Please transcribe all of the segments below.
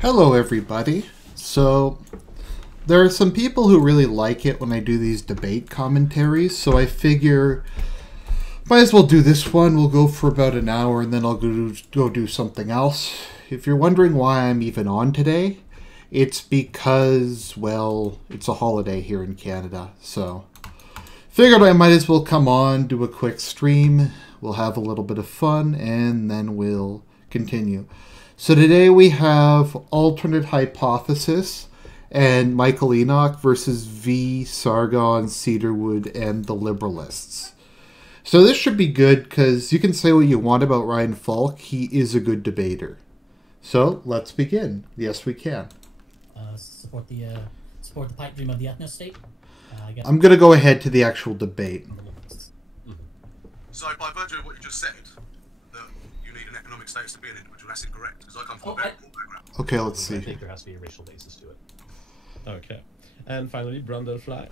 Hello everybody. So there are some people who really like it when I do these debate commentaries, so I figure might as well do this one. We'll go for about an hour and then I'll go do something else. If you're wondering why I'm even on today, it's because, well, it's a holiday here in Canada, so figured I might as well come on, do a quick stream, we'll have a little bit of fun, and then we'll continue. So today we have Alternate Hypothesis and Michael Enoch versus V, Sargon, Cedarwood, and the Liberalists. So this should be good because you can say what you want about Ryan Falk. He is a good debater. So let's begin. Yes, we can. Support the pipe dream of the ethno state. I'm going to go ahead to the actual debate. So by virtue of what you just said, that you need an economic status to be an individual, that's incorrect, because I come from a very poor background. Okay, let's see. I think there has to be a racial basis to it. Okay. And finally, Brundlefly.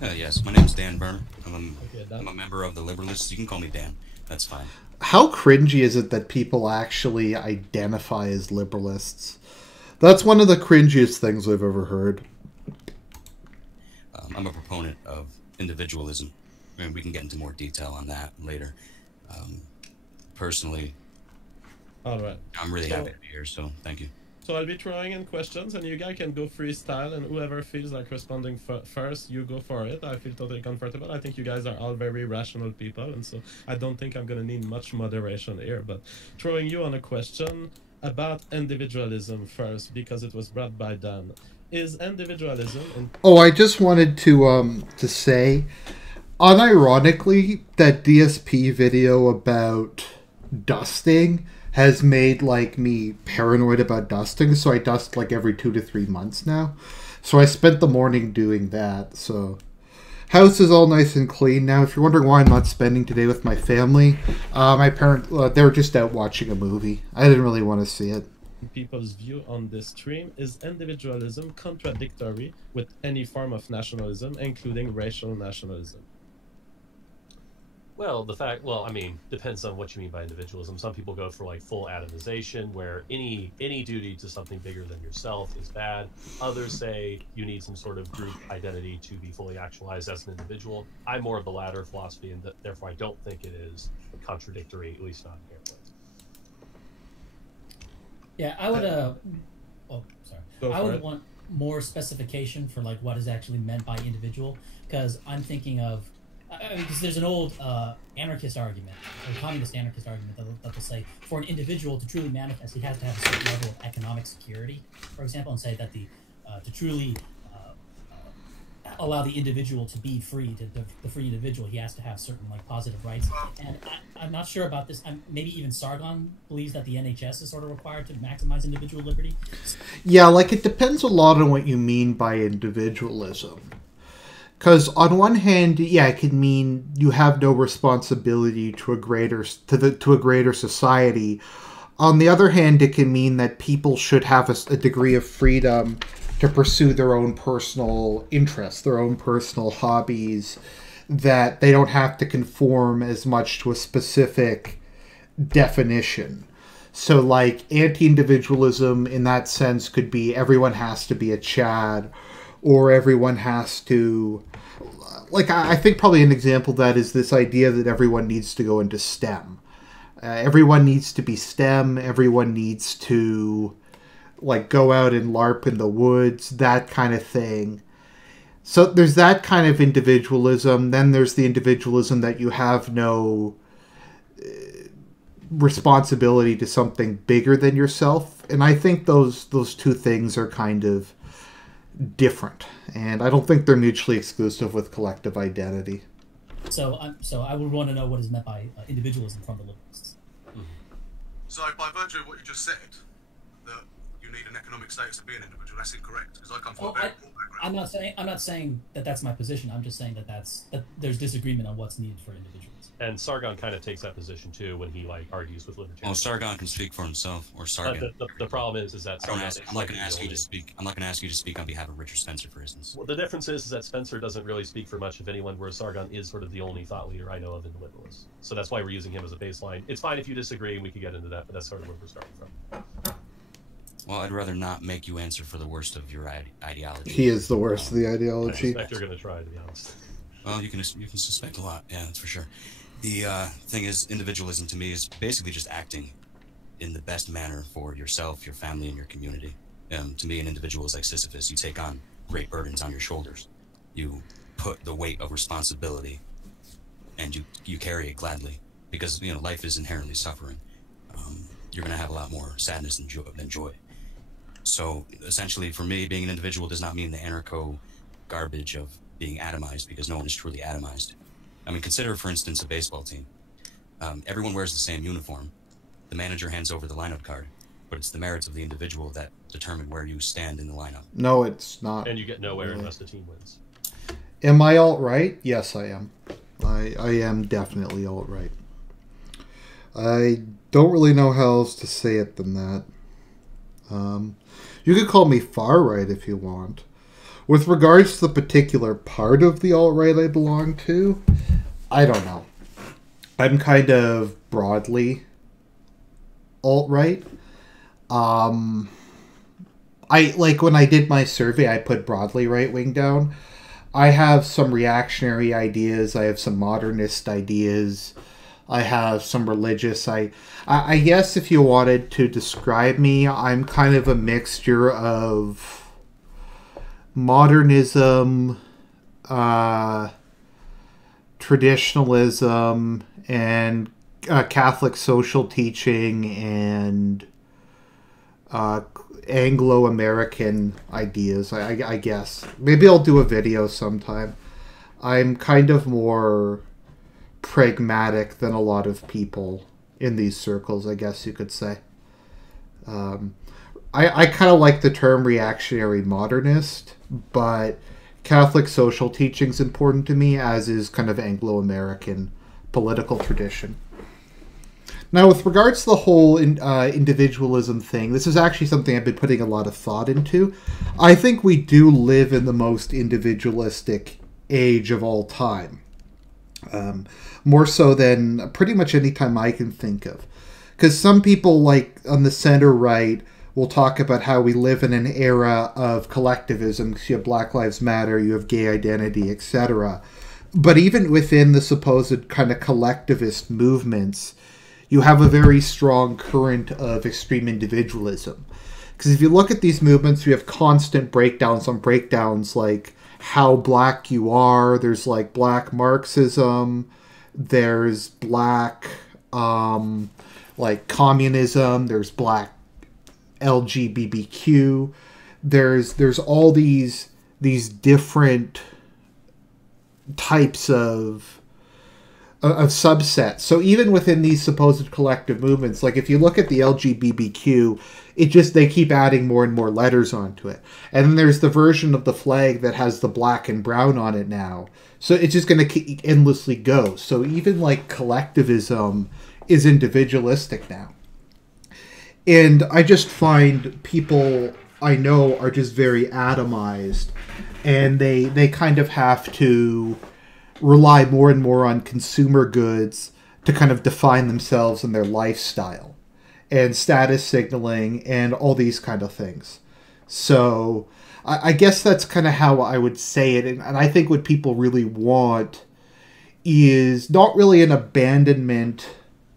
Yes, my name's Dan Berner. I'm a member of the Liberalists. You can call me Dan. That's fine. How cringy is it that people actually identify as Liberalists? That's one of the cringiest things I've ever heard. I'm a proponent of individualism. I mean, we can get into more detail on that later. Personally, All right. I'm really happy to be here, so thank you. So I'll be throwing in questions, and you guys can go freestyle, and whoever feels like responding first, you go for it. I feel totally comfortable. I think you guys are all very rational people, and so I don't think I'm going to need much moderation here. But throwing you on a question about individualism first, because it was brought by Dan. Is individualism... Oh, I just wanted to say, unironically, that DSP video about dusting has made like me paranoid about dusting, so I dust like every 2 to 3 months now. So I spent the morning doing that. So house is all nice and clean now. If you're wondering why I'm not spending today with my family, my parents they were just out watching a movie. I didn't really want to see it. People's view on this stream, is individualism contradictory with any form of nationalism, including racial nationalism? Well, I mean, depends on what you mean by individualism. Some people go for like full atomization, where any duty to something bigger than yourself is bad. Others say you need some sort of group identity to be fully actualized as an individual. I'm more of the latter philosophy, and therefore I don't think it is contradictory, at least not inherently. Yeah, I would. I would want more specification for like what is actually meant by individual, because I'm thinking of. Because there's an old anarchist argument, or communist anarchist argument, that will say for an individual to truly manifest, he has to have a certain level of economic security, for example, and say that to truly allow the individual to be free, the free individual, he has to have certain like positive rights. And I'm not sure about this. Maybe even Sargon believes that the NHS is sort of required to maximize individual liberty. Yeah, like it depends a lot on what you mean by individualism. Because on one hand, yeah, it can mean you have no responsibility to a greater society. On the other hand, it can mean that people should have a degree of freedom to pursue their own personal interests, their own personal hobbies, that they don't have to conform as much to a specific definition. So, like, anti-individualism in that sense could be everyone has to be a Chad, or everyone has to... Like, I think probably an example of that is this idea that everyone needs to go into STEM. Everyone needs to be STEM. Everyone needs to, like, go out and LARP in the woods, that kind of thing. So there's that kind of individualism. Then there's the individualism that you have no responsibility to something bigger than yourself. And I think those two things are kind of different, and I don't think they're mutually exclusive with collective identity. So I would want to know what is meant by individualism from the Liberalists. So by virtue of what you just said, that you need an economic status to be an individual, that's incorrect, because I come from a very poor background. I'm not saying that that's my position. I'm just saying that there's disagreement on what's needed for individuals. And Sargon kind of takes that position too when he like argues with libertarians. Well, Sargon can speak for himself, or Sargon. The problem is that I'm not going to ask you to speak. I'm not going to ask you to speak on behalf of Richard Spencer, for instance. Well, the difference is that Spencer doesn't really speak for much of anyone, whereas Sargon is sort of the only thought leader I know of in the Liberalists. So that's why we're using him as a baseline. It's fine if you disagree, and we could get into that, but that's sort of where we're starting from. Well, I'd rather not make you answer for the worst of your ideology. He is the worst of the ideology. I suspect you're going to try, to be honest. Well, you can suspect a lot. Yeah, that's for sure. The thing is, individualism to me is basically just acting in the best manner for yourself, your family, and your community. To me, an individual is like Sisyphus. You take on great burdens on your shoulders. You put the weight of responsibility, and you carry it gladly, because life is inherently suffering. You're going to have a lot more sadness than joy. So essentially, for me, being an individual does not mean the anarcho garbage of being atomized, because no one is truly atomized. I mean, consider, for instance, a baseball team. Everyone wears the same uniform. The manager hands over the lineup card, but it's the merits of the individual that determine where you stand in the lineup. No, it's not. And you get nowhere unless the team wins. Am I alt-right? Yes, I am. I am definitely alt-right. I don't really know how else to say it than that. You could call me far-right if you want. With regards to the particular part of the alt-right I belong to, I don't know. I'm kind of broadly alt-right. I like when I did my survey, I put broadly right-wing down. I have some reactionary ideas. I have some modernist ideas. I have some religious. I guess if you wanted to describe me, I'm kind of a mixture of modernism, traditionalism, and Catholic social teaching, and Anglo-American ideas, I guess. Maybe I'll do a video sometime. I'm kind of more pragmatic than a lot of people in these circles, I guess you could say. I kind of like the term reactionary modernist, but Catholic social teaching is important to me, as is kind of Anglo-American political tradition. Now, with regards to the whole individualism thing, this is actually something I've been putting a lot of thought into. I think we do live in the most individualistic age of all time. More so than pretty much any time I can think of. Because some people, like on the center right, will talk about how we live in an era of collectivism. You have Black Lives Matter, you have gay identity, etc. But even within the supposed kind of collectivist movements, you have a very strong current of extreme individualism. Because if you look at these movements, you have constant breakdowns on breakdowns, like how black you are. There's like black Marxism. There's black like communism. There's black LGBTQ. There's all these different types of subsets. So even within these supposed collective movements, like if you look at the LGBTQ, they keep adding more and more letters onto it. And then there's the version of the flag that has the black and brown on it now. So it's just going to endlessly go. So even like collectivism is individualistic now. And I just find people I know are just very atomized, and they kind of have to rely more and more on consumer goods to kind of define themselves and their lifestyle, and status signaling, and all these kind of things. So I guess that's kind of how I would say it. And I think what people really want is not really an abandonment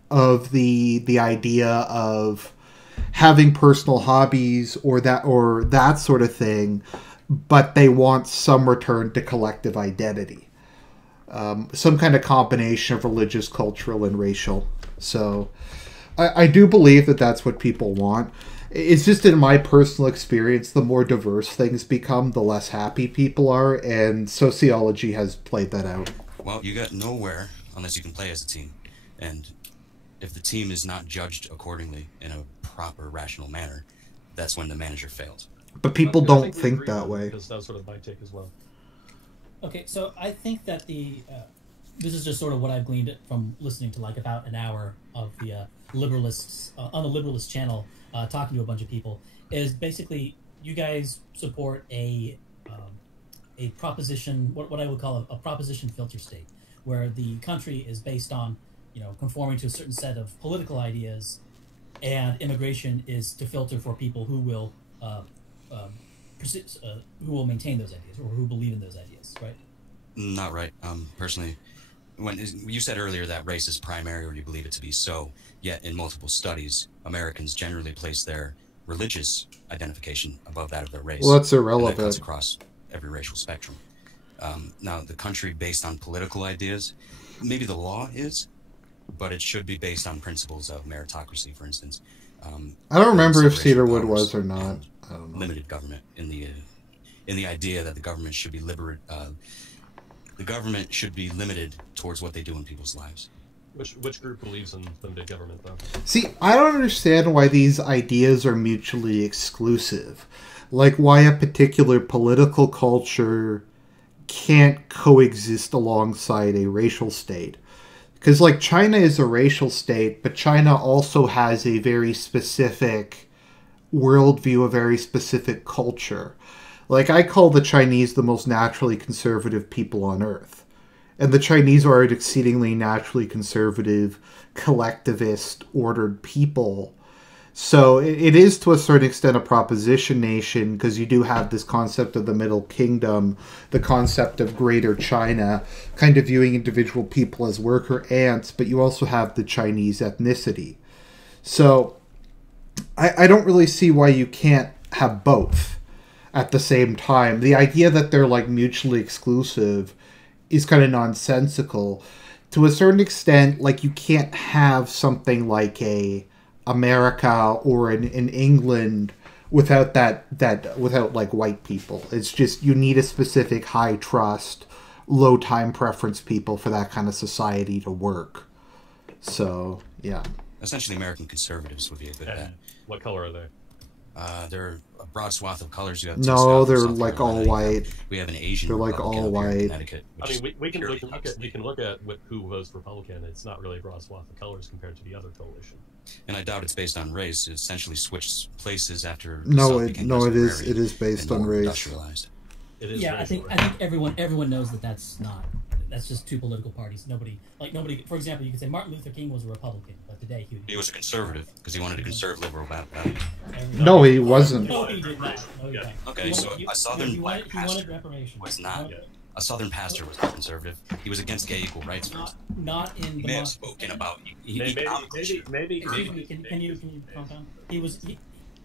of the idea of having personal hobbies or that sort of thing, but they want some return to collective identity. Some kind of combination of religious, cultural, and racial. So I do believe that that's what people want. It's just in my personal experience, the more diverse things become, the less happy people are, and sociology has played that out. Well, you got nowhere unless you can play as a team. And if the team is not judged accordingly in a proper, rational manner, that's when the manager failed. But people don't think that way. Because that's sort of my take as well. Okay, so I think that this is just sort of what I've gleaned from listening to like about an hour of the Liberalists on the Liberalist channel, talking to a bunch of people, is basically you guys support a proposition, what I would call a proposition filter state, where the country is based on conforming to a certain set of political ideas, and immigration is to filter for people who will who will maintain those ideas or who believe in those ideas, right? Not right. Personally, when you said earlier that race is primary, or you believe it to be so, yet in multiple studies, Americans generally place their religious identification above that of their race. Well, that's irrelevant. And that cuts across every racial spectrum. Now, the country based on political ideas, maybe the law is, but it should be based on principles of meritocracy, for instance. I don't remember if Cedarwood was or not. I don't know. Limited government in the idea that the government should be the government should be limited towards what they do in people's lives. Which group believes in limited government, though? See, I don't understand why these ideas are mutually exclusive. Like, why a particular political culture can't coexist alongside a racial state. Because, like, China is a racial state, but China also has a very specific worldview, a very specific culture. Like, I call the Chinese the most naturally conservative people on earth. And the Chinese are an exceedingly naturally conservative, collectivist, ordered people. So it is, to a certain extent, a proposition nation, because you do have this concept of the Middle Kingdom, the concept of Greater China, kind of viewing individual people as worker ants, but you also have the Chinese ethnicity. So I don't really see why you can't have both at the same time. The idea that they're, like, mutually exclusive is kind of nonsensical. To a certain extent, like, you can't have something like a America or in England without without, like, white people. It's just, you need a specific high trust, low time preference people for that kind of society to work. So, yeah. Essentially, American conservatives would be a good bet. What color are they? They're a broad swath of colors. You have no, they're like all white. We have an Asian. They're like all white. I mean, we can look at who votes Republican. It's not really a broad swath of colors compared to the other coalition. And I doubt it's based on race. It essentially switched places after. It is based on race. Industrialized. It is. Yeah, I think everyone knows that that's not. That's just two political parties. Nobody. For example, you could say Martin Luther King was a Republican, but today he was a conservative because he wanted to conserve liberal values. No, he wasn't. No, he did not. Okay, so a southern black pastor was not. Okay. A southern pastor was not conservative. He was against gay equal rights. Not in the. He may have spoken about. Maybe. Can you calm down?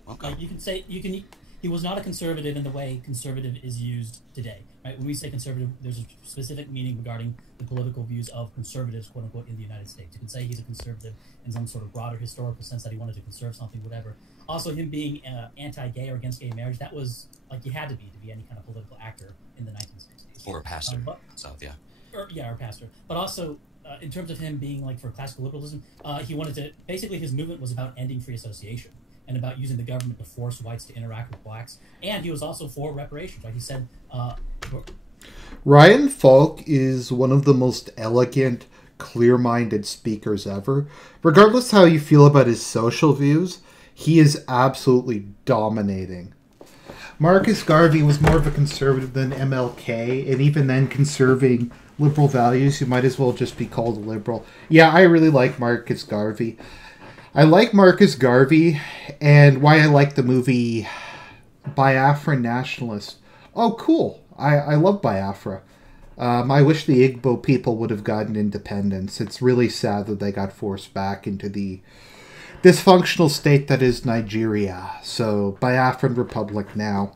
Okay. You can say he was not a conservative in the way conservative is used today, right? When we say conservative, there's a specific meaning regarding the political views of conservatives, quote unquote, in the United States. You can say he's a conservative in some sort of broader historical sense that he wanted to conserve something, whatever. Also, him being anti-gay or against gay marriage, that was like you had to be any kind of political actor in the 1960s. Or a pastor. Yeah. Or pastor. But also, in terms of him being like for classical liberalism, he wanted to basically his movement was about ending free association and about using the government to force whites to interact with blacks. And he was also for reparations, right? He said... Ryan Falk is one of the most elegant, clear-minded speakers ever. Regardless how you feel about his social views, he is absolutely dominating. Marcus Garvey was more of a conservative than MLK, and even then conserving liberal values, you might as well just be called a liberal. Yeah, I really like Marcus Garvey. I like Marcus Garvey, and why I like the movie Biafran Nationalist. Oh, cool. I love Biafra. I wish the Igbo people would have gotten independence. It's really sad that they got forced back into the dysfunctional state that is Nigeria. So, Biafran Republic now.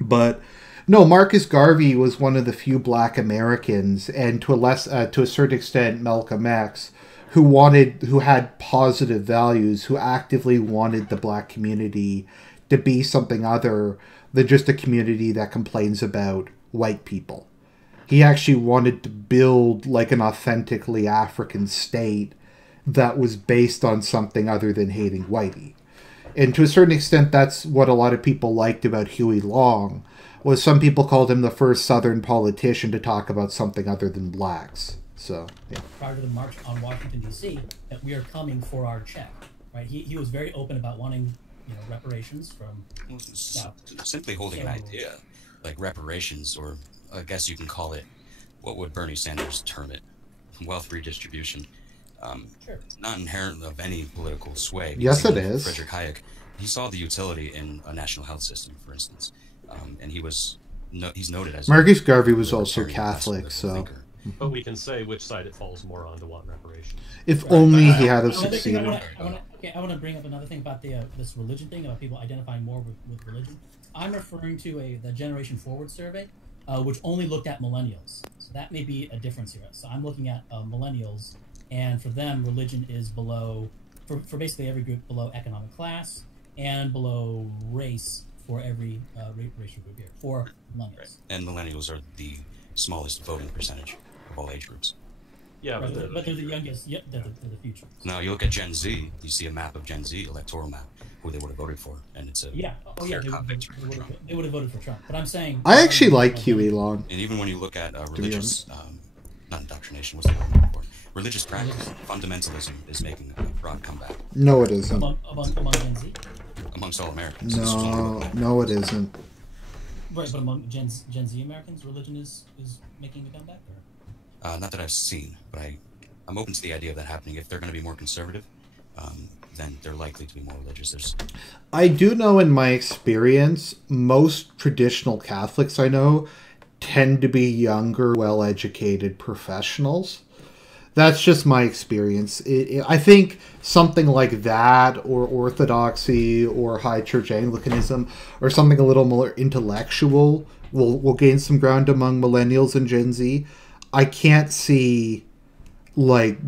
But, no, Marcus Garvey was one of the few black Americans, and to a certain extent, Malcolm X, who had positive values, who actively wanted the black community to be something other than just a community that complains about white people. He actually wanted to build like an authentically African state that was based on something other than hating whitey. And to a certain extent, that's what a lot of people liked about Huey Long, was some people called him the first Southern politician to talk about something other than blacks. So, yeah. Prior to the march on Washington, D.C., that we are coming for our check, right? He was very open about wanting, reparations from... simply holding an idea, like reparations, or I guess you can call it, what would Bernie Sanders term it? Wealth redistribution. not inherent of any political sway. Yes, it is. Friedrich Hayek, he saw the utility in a national health system, for instance, and he's noted as Marcus Garvey was also Catholic, so. Thinker. But we can say which side it falls more on to want reparations. If only he had succeeded. I want to bring up another thing about this religion thing, about people identifying more with religion. I'm referring to the Generation Forward survey, which only looked at millennials. So that may be a difference here. So I'm looking at millennials, and for them, religion is below, for basically every group, below economic class and below race for every racial group here, for millennials. Right. And millennials are the smallest voting percentage of all age groups. Yeah, but they're the youngest. Yeah, they're the future. Now you look at Gen Z, you see a map of Gen Z, electoral map, who they would have voted for, and it's a they would have voted for Trump. But I'm saying I actually like Huey Long. And even when you look at religious, not indoctrination, what's the word I'm looking for? Religious practice, fundamentalism is making a broad comeback. No, it isn't. Among Gen Z. Amongst all Americans. No, it isn't. Right, but among Gen Z Americans, religion is making a comeback? Or? Not that I've seen, but I'm open to the idea of that happening. If they're going to be more conservative, then they're likely to be more religious. I do know in my experience, most traditional Catholics I know tend to be younger, well-educated professionals. That's just my experience. I think something like that, or Orthodoxy, or High Church Anglicanism, or something a little more intellectual will gain some ground among millennials and Gen Z. I can't see, like,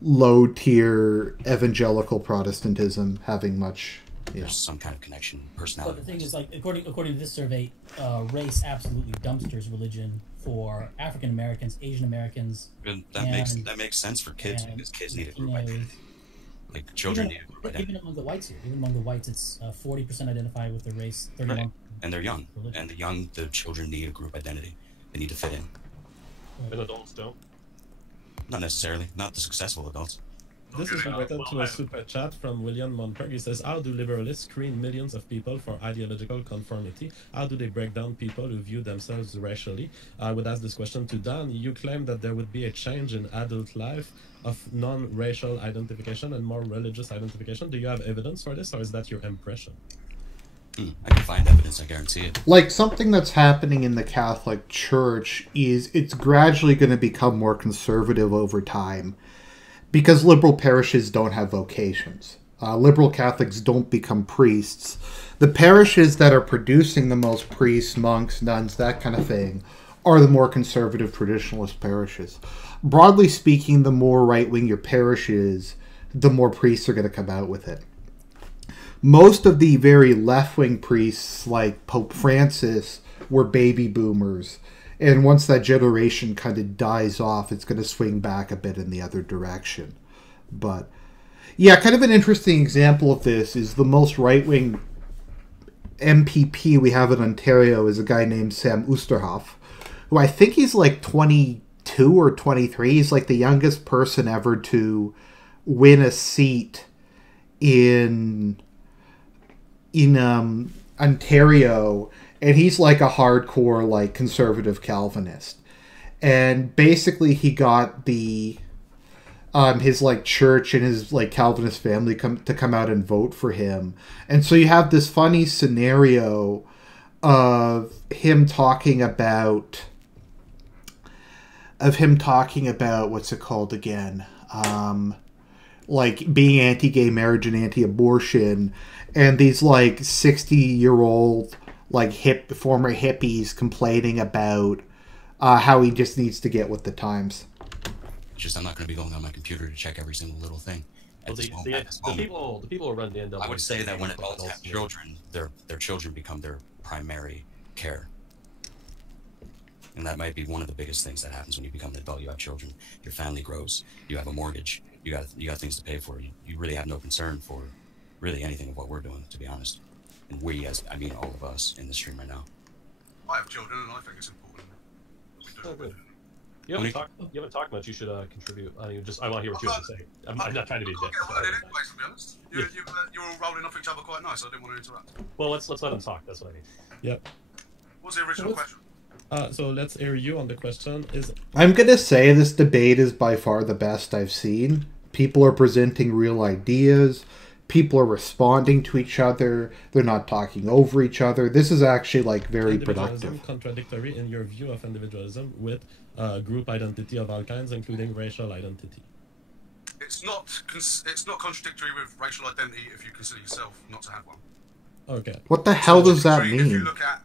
low-tier evangelical Protestantism having much. Yeah. There's some kind of connection, personality. But the thing is, like, according to this survey, race absolutely dumpsters religion for African Americans, Asian Americans. That makes sense for kids, because kids need a group identity. Like children need a group identity. Even among the whites here, even among the whites, it's 40% identify with their race, 31%. Right. And they're young, and the children need a group identity. They need to fit in. And adults don't. Not necessarily. Not the successful adults. This is related to a super chat from William Monberg. He says, how do liberalists screen millions of people for ideological conformity? How do they break down people who view themselves racially? I would ask this question to Dan. You claim that there would be a change in adult life of non-racial identification and more religious identification. Do you have evidence for this, or is that your impression? I can find evidence, I guarantee it. Like, something that's happening in the Catholic Church is it's gradually going to become more conservative over time. Because liberal parishes don't have vocations. Liberal Catholics don't become priests. The parishes that are producing the most priests, monks, nuns, that kind of thing, are the more conservative traditionalist parishes. Broadly speaking, the more right-wing your parish is, the more priests are going to come out with it. Most of the very left-wing priests, like Pope Francis, were baby boomers. And once that generation kind of dies off, it's going to swing back a bit in the other direction. But, yeah, kind of an interesting example of this is the most right-wing MPP we have in Ontario is a guy named Sam Oosterhoff, who I think he's like 22 or 23. He's like the youngest person ever to win a seat in Ontario. And he's like a hardcore, like, conservative Calvinist. And basically he got the his, like, church and his, like, Calvinist family to come out and vote for him. And so you have this funny scenario of him talking about what's it called again? Like, being anti-gay marriage and anti-abortion. And these, like, 60-year-old... like former hippies complaining about how he just needs to get with the times. I'm not going to be going on my computer to check every single little thing. The people who run the NAACP. I would say that when adults have children, their children become their primary care. And that might be one of the biggest things that happens when you become an adult. You have children, your family grows, you have a mortgage, you got things to pay for. You really have no concern for really anything of what we're doing, to be honest. And we, I mean all of us in the stream right now. I have children, and I think it's important. Good. You haven't talked much. You should contribute. I want to hear what you have to say. I'm not trying to be a dick. To be honest. You're all rolling off each other quite nice. I didn't want to interrupt. Well, let's let them talk. That's what I mean. Yep. What's the original question? So let's hear you on the question. I'm going to say this debate is by far the best I've seen, People are presenting real ideas. People are responding to each other. They're not talking over each other. This is actually like very productive. Contradictory in your view of individualism with group identity of all kinds, including racial identity. It's not contradictory with racial identity if you consider yourself not to have one. Okay. What the hell does that mean? If you look at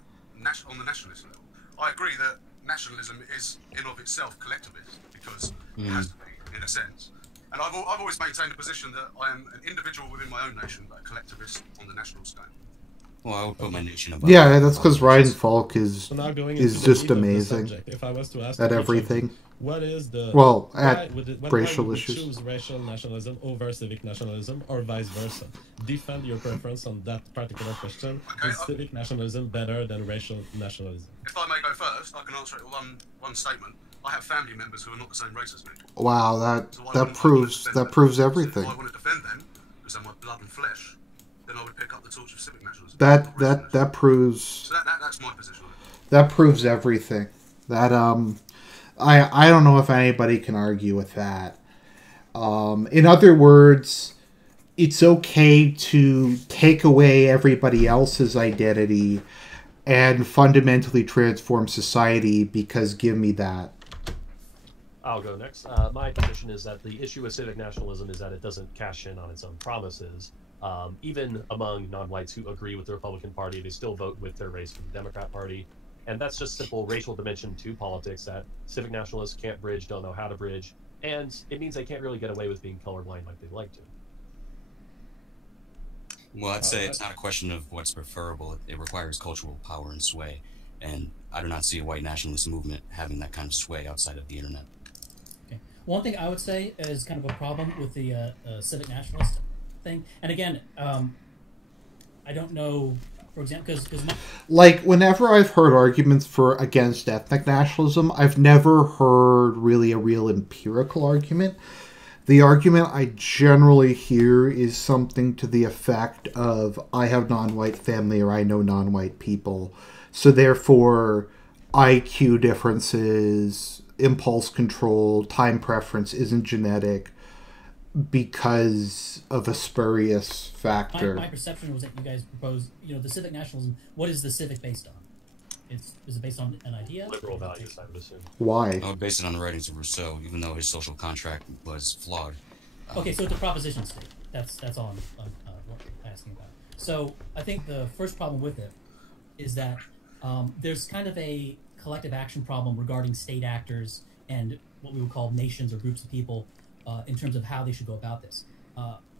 on the nationalist level, I agree that nationalism is in of itself collectivist because it has to be in a sense. And I've always maintained a position that I am an individual within my own nation, but a collectivist on the national scale. Well, I would put my nation above. Yeah, that's because Ryan Falk is so just amazing if I was to ask at everything. What is the racial issues? Choose racial nationalism over civic nationalism, or vice versa? Defend your preference on that particular question. Okay, is civic nationalism better than racial nationalism? If I may go first, I can answer it with one statement. I have family members who are not the same race as me. Wow, that proves everything. If I want to defend them because they're my blood and flesh, then I would pick up the torch of civic nationalism. That proves. So that's my position. That proves everything. That I don't know if anybody can argue with that. In other words, it's okay to take away everybody else's identity and fundamentally transform society because give me that. I'll go next. My position is that the issue with civic nationalism is that it doesn't cash in on its own promises. Even among non-whites who agree with the Republican Party, they still vote with their race for the Democrat Party. And that's just simple racial dimension to politics that civic nationalists can't bridge, don't know how to bridge, and it means they can't really get away with being colorblind like they'd like to. Well, I'd say it's not a question of what's preferable. It requires cultural power and sway, and I do not see a white nationalist movement having that kind of sway outside of the internet. Okay. One thing I would say is kind of a problem with the civic nationalist thing, and again, I don't know. For example, like whenever I've heard arguments for against ethnic nationalism, I've never heard really a real empirical argument. The argument I generally hear is something to the effect of I have non-white family or I know non-white people, so therefore IQ differences, impulse control, time preference isn't genetic because of a spurious factor. My perception was that you guys proposed, the civic nationalism. What is the civic based on? Is it based on an idea? Liberal values, I would assume. Why? I would base it on the writings of Rousseau, even though his social contract was flawed. Okay, so it's a proposition state. That's all I'm asking about. So I think the first problem with it is that there's kind of a collective action problem regarding state actors and what we would call nations or groups of people. In terms of how they should go about this.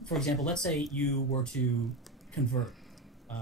For example, let's say you were to convert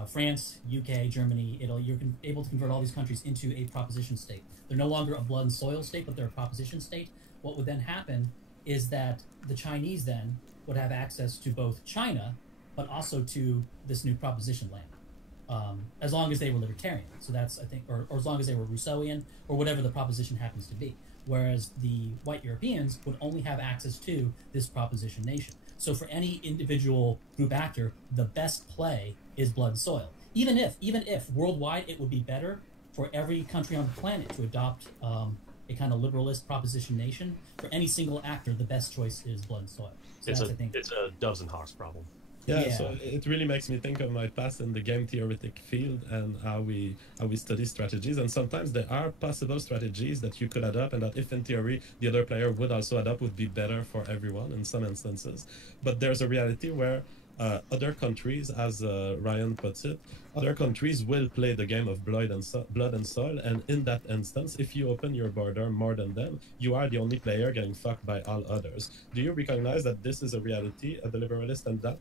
France, UK, Germany, Italy. You're able to convert all these countries into a proposition state. They're no longer a blood and soil state, but they're a proposition state. What would then happen is that the Chinese then would have access to both China, but also to this new proposition land, as long as they were libertarian. So that's, I think, or as long as they were Rousseauian, or whatever the proposition happens to be. Whereas the white Europeans would only have access to this proposition nation. So for any individual group actor, the best play is blood and soil. Even if worldwide it would be better for every country on the planet to adopt a kind of liberalist proposition nation, for any single actor, the best choice is blood and soil. So it's a doves and hawks problem. Yeah, so it really makes me think of my past in the game theoretic field and how we study strategies. And sometimes there are possible strategies that you could adopt, and that if in theory the other player would also adopt, would be better for everyone in some instances. But there's a reality where other countries, as Ryan puts it, other countries will play the game of blood and soil. And in that instance, if you open your border more than them, you are the only player getting fucked by all others. Do you recognize that this is a reality at the Liberalist and that?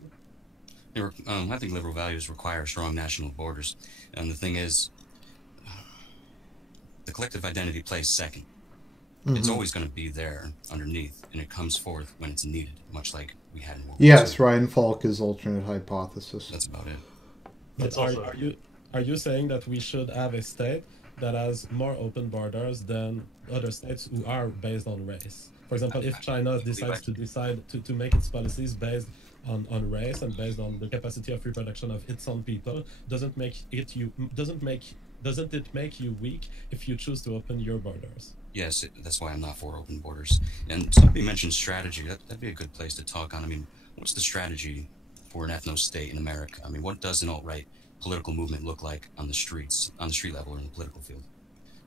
I think liberal values require strong national borders, and the thing is, the collective identity plays second. Mm-hmm. It's always going to be there underneath, and it comes forth when it's needed, much like we had in World War II. Ryan Falk's alternate hypothesis. That's about it. But are you saying that we should have a state that has more open borders than other states who are based on race? For example, if China decides to make its policies based on race and based on the capacity of reproduction of its own people, doesn't make doesn't it make you weak if you choose to open your borders? Yes, that's why I'm not for open borders. And somebody mentioned strategy. That'd be a good place to talk on. I mean, what's the strategy for an ethno-state in America? I mean, what does an alt-right political movement look like on the streets, on the street level or in the political field?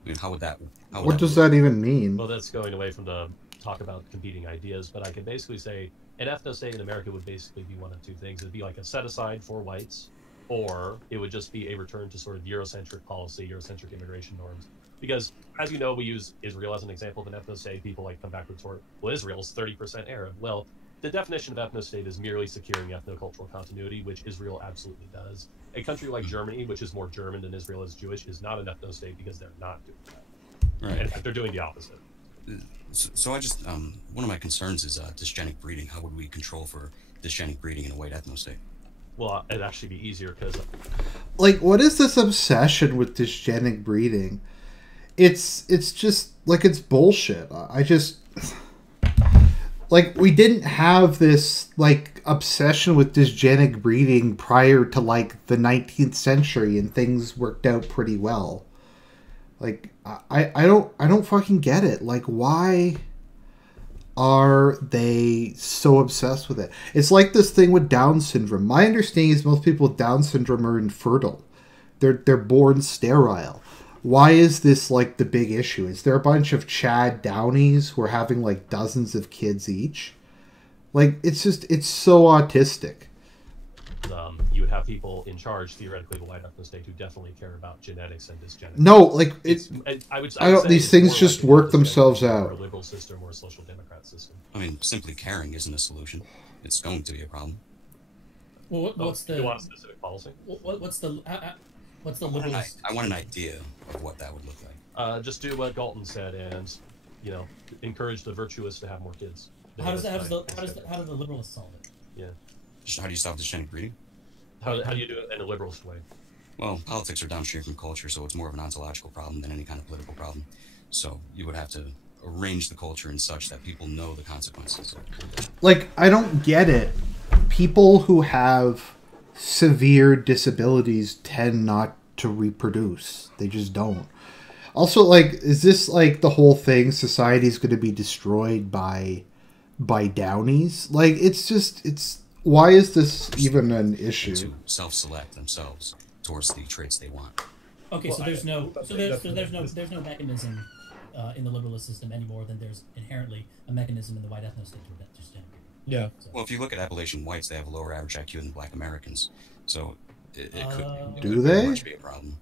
I mean, how would that what does that even mean? Well, that's going away from the talk about competing ideas, but I can basically say an ethno-state in America would basically be one of two things. It'd be like a set-aside for whites, or it would just be a return to sort of Eurocentric policy, Eurocentric immigration norms. Because, as you know, we use Israel as an example of an ethno-state. People like come back with retort, well, Israel's 30% Arab. Well, the definition of ethno-state is merely securing ethno-cultural continuity, which Israel absolutely does. A country like Germany, which is more German than Israel is Jewish, is not an ethno-state because they're not doing that. Right. In fact, they're doing the opposite. So I just, one of my concerns is dysgenic breeding. How would we control for dysgenic breeding in a white ethno-state? Well, it'd actually be easier because... Like, what is this obsession with dysgenic breeding? It's just, like, it's bullshit. I just... Like, we didn't have this, like, obsession with dysgenic breeding prior to, like, the 19th century, and things worked out pretty well. Like, I don't fucking get it. Like, why are they so obsessed with it? It's like this thing with Down syndrome. My understanding is most people with Down syndrome are infertile. They're born sterile. Why is this, like, the big issue? Is there a bunch of Chad Downies who are having, like, dozens of kids each? Like, it's so autistic. You would have people in charge, theoretically, of a white ethno-state who definitely care about genetics and dysgenetics. No, like, I would these things just work themselves out. Or a liberal system or a social democrat system. I mean, simply caring isn't a solution. It's going to be a problem. Well, what's the... You want a specific policy? What's the liberalist... I want an idea of what that would look like. Just do what Galton said and, you know, encourage the virtuous to have more kids. How do the liberalists solve it? Yeah. How do you stop dysgenic breeding? How do you do it in a liberalist way? Well, politics are downstream from culture, so it's more of an ontological problem than any kind of political problem. So you would have to arrange the culture in such that people know the consequences. Like, I don't get it. People who have severe disabilities tend not to reproduce. They just don't. Also, like, is this, like, the whole thing, society's going to be destroyed by Downies? Like, it's why is this even an issue? To self-select themselves towards the traits they want. Okay, well, so there's no mechanism in the liberalist system any more than there's inherently a mechanism in the white ethno-state to prevent dysgenic. Yeah. So. Well, if you look at Appalachian whites, they have a lower average IQ than Black Americans, so it could very much be a problem.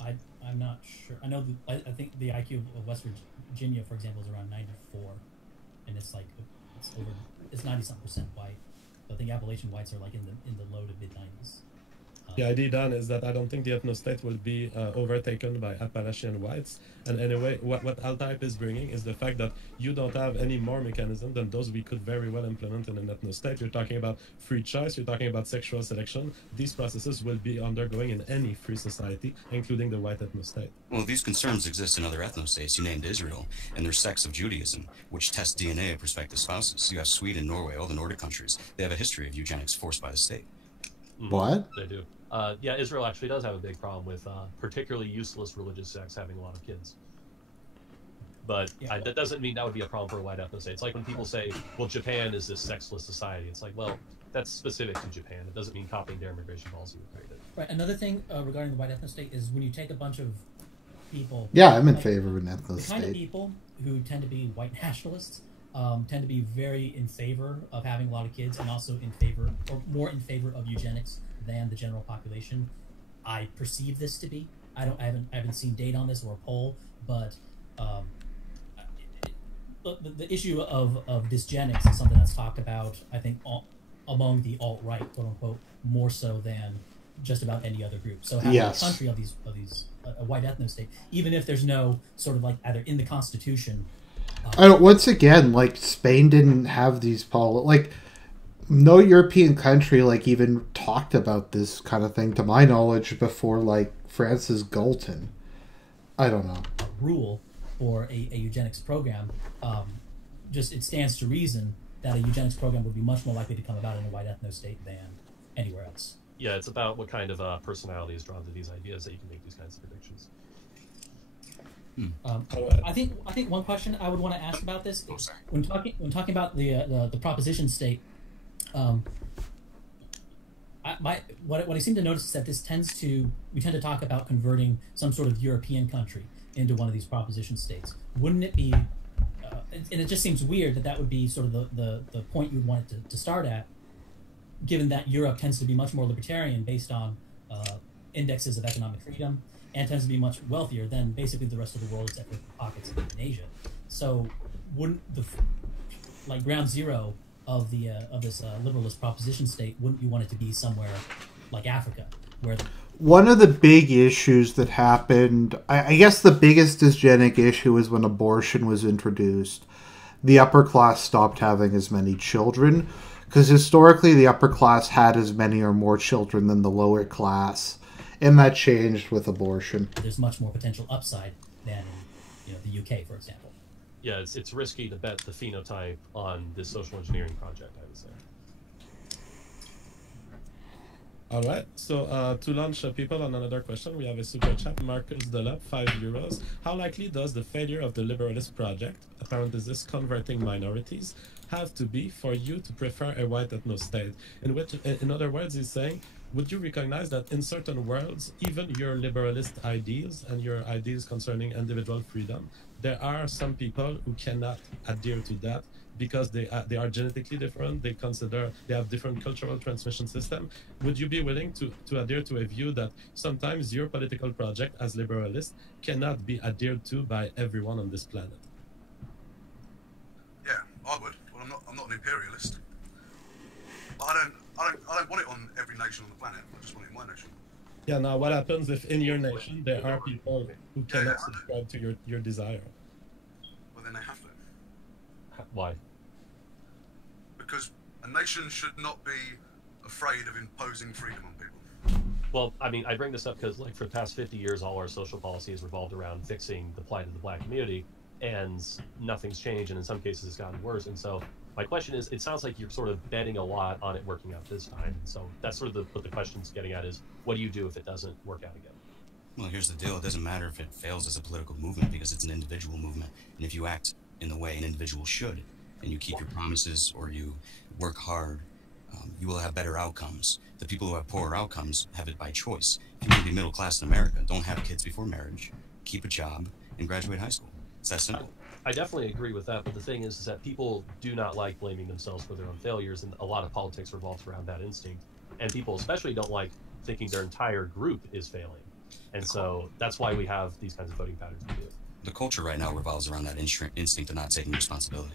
I'm not sure. I know. I think the IQ of West Virginia, for example, is around 94, and it's like it's 90-something% white. But I think Appalachian whites are like in the low to mid 90s. The idea then is that I don't think the ethno-state will be overtaken by Appalachian whites. And anyway, what AltHype is bringing is the fact that you don't have any more mechanism than those we could very well implement in an ethno-state. You're talking about free choice, you're talking about sexual selection. These processes will be undergoing in any free society, including the white ethno-state. Well, these concerns exist in other ethno-states. You named Israel, and their sects of Judaism, which test DNA of prospective spouses. You have Sweden, Norway, all the Nordic countries. They have a history of eugenics forced by the state. What? They do. Yeah, Israel actually does have a big problem with particularly useless religious sects having a lot of kids. But that doesn't mean that would be a problem for a white ethno-state. It's like when people say, well, Japan is this sexless society. It's like, well, that's specific to Japan. It doesn't mean copying their immigration policy would create it. Right. Another thing regarding the white ethno-state is when you take a bunch of people... Yeah, I'm in favor of an ethno-state. The kind of people who tend to be white nationalists tend to be very in favor of having a lot of kids and also in favor, or more in favor of eugenics than the general population. I perceive this to be. I haven't seen data on this or a poll, but the issue of dysgenics is something that's talked about, I think, among the alt-right, quote unquote, more so than just about any other group. So having a country of these a white ethno-state, even if there's no sort of like either in the Constitution. Once again, like Spain didn't have these like. No European country like even talked about this kind of thing, to my knowledge, before like France's Galton. I don't know. A rule or a eugenics program, just it stands to reason that a eugenics program would be much more likely to come about in a white ethno-state than anywhere else. Yeah, it's about what kind of personality is drawn to these ideas that you can make these kinds of predictions. I think one question I would want to ask about this is when talking about the proposition state. What I seem to notice is that we tend to talk about converting some sort of European country into one of these proposition states. Wouldn't it be? And it just seems weird that would be sort of the point you'd want it to start at, given that Europe tends to be much more libertarian based on indexes of economic freedom, and tends to be much wealthier than basically the rest of the world except for pockets in Asia. So wouldn't ground zero of this liberalist proposition state, wouldn't you want it to be somewhere like Africa, where one of the big issues that happened, I guess the biggest dysgenic issue was when abortion was introduced. The upper class stopped having as many children, because historically the upper class had as many or more children than the lower class. And that changed with abortion. There's much more potential upside than in the UK, for example. Yeah, it's risky to bet the phenotype on this social engineering project, I would say. All right, so to launch people on another question, we have a super chat. Marcus Delap, €5. How likely does the failure of the Liberalist project, parenthesis converting minorities, have to be for you to prefer a white ethno-state? In other words, he's saying, would you recognize that in certain worlds, even your liberalist ideals and your ideas concerning individual freedom, there are some people who cannot adhere to that because they are genetically different, they have different cultural transmission system? Would you be willing to adhere to a view that sometimes your political project as liberalist cannot be adhered to by everyone on this planet? Yeah, I would. Well, I'm not an imperialist. I don't want it on every nation on the planet. I just want it in my nation. Yeah, now what happens if in your nation there are people who cannot subscribe to your desire? Well, then they have to. Why? Because a nation should not be afraid of imposing freedom on people. Well, I mean, I bring this up because, like, for the past 50 years, all our social policy has revolved around fixing the plight of the black community, and nothing's changed, and in some cases it's gotten worse. And so my question is, it sounds like you're sort of betting a lot on it working out this time. So that's sort of what the question's getting at is, what do you do if it doesn't work out again? Well, here's the deal. It doesn't matter if it fails as a political movement because it's an individual movement. And if you act in the way an individual should, and you keep your promises or you work hard, you will have better outcomes. The people who have poorer outcomes have it by choice. If you want to be middle class in America, don't have kids before marriage, keep a job, and graduate high school. It's that simple. I definitely agree with that, but the thing is that people do not like blaming themselves for their own failures, and a lot of politics revolves around that instinct. And people especially don't like thinking their entire group is failing. And so that's why we have these kinds of voting patterns we do. The culture right now revolves around that instinct of not taking responsibility.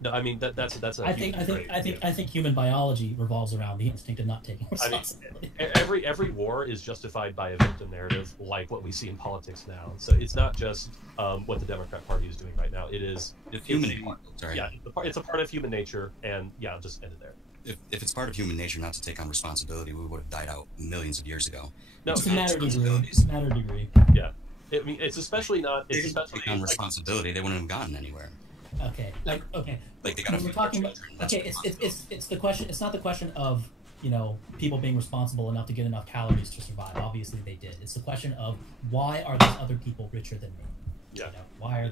No, I mean that's a. I think human biology revolves around the instinct of not taking responsibility. I mean, every war is justified by a victim narrative, like what we see in politics now. So it's not just what the Democrat Party is doing right now. It's human nature. Yeah, it's a part of human nature, and yeah, I'll just end it there. If it's part of human nature not to take on responsibility, we would have died out millions of years ago. No, it's a matter of degree. Yeah, I mean, it's especially not. It's especially on responsibility. They wouldn't have gotten anywhere. Okay. Okay. Like they got we're talking about. Okay, it's the question. It's not the question of people being responsible enough to get enough calories to survive. Obviously, they did. It's the question of why are these other people richer than me? Yeah. Why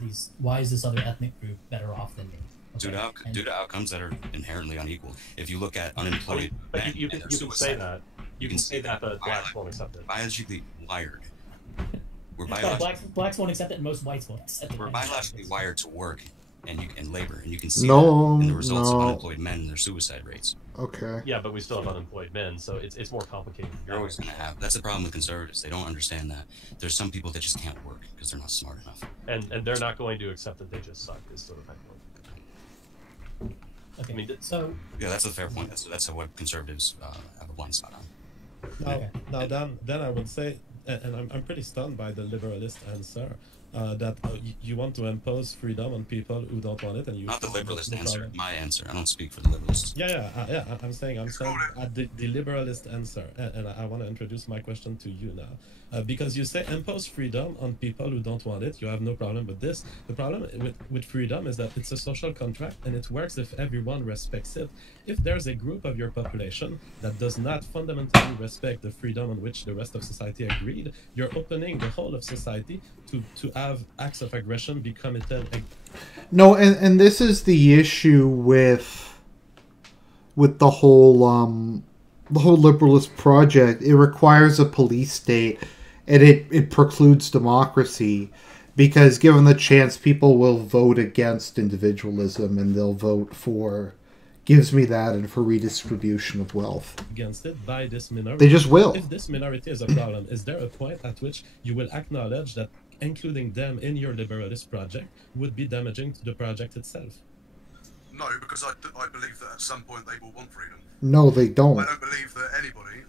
is this other ethnic group better off than me? Okay. Due to outcomes that are inherently unequal. If you look at unemployed, but you can say that. You can say that, but blacks won't accept it. Biologically wired. We're blacks won't accept it, and most whites won't accept it. We're biologically wired to work and labor, and you can see that in the results of unemployed men and their suicide rates. Okay. Yeah, but we still have unemployed men, so it's more complicated. You're always going to have. That's the problem with conservatives. They don't understand that there's some people that just can't work because they're not smart enough. And they're not going to accept that they just suck. Is sort of my point. Okay. I mean, yeah, that's a fair point. That's what conservatives have a blind spot on. Now then I would say, and I'm pretty stunned by the liberalist answer. that you want to impose freedom on people who don't want it, and you. Not the liberalist answer. Problem. My answer. I don't speak for the liberalists. Yeah. I'm saying the liberalist answer, and I want to introduce my question to you now, because you say impose freedom on people who don't want it. You have no problem with this. The problem with freedom is that it's a social contract, and it works if everyone respects it. If there's a group of your population that does not fundamentally respect the freedom on which the rest of society agreed, you're opening the whole of society to have acts of aggression be committed. No, and this is the issue with the whole liberalist project. It requires a police state, and it precludes democracy, because given the chance, people will vote against individualism, and they'll vote for gives me that and for redistribution of wealth. Against it by this minority. They just will. If this minority is a problem, is there a point at which you will acknowledge that including them in your liberalist project would be damaging to the project itself? No, because I believe that at some point they will want freedom. No, they don't. I don't believe that anybody,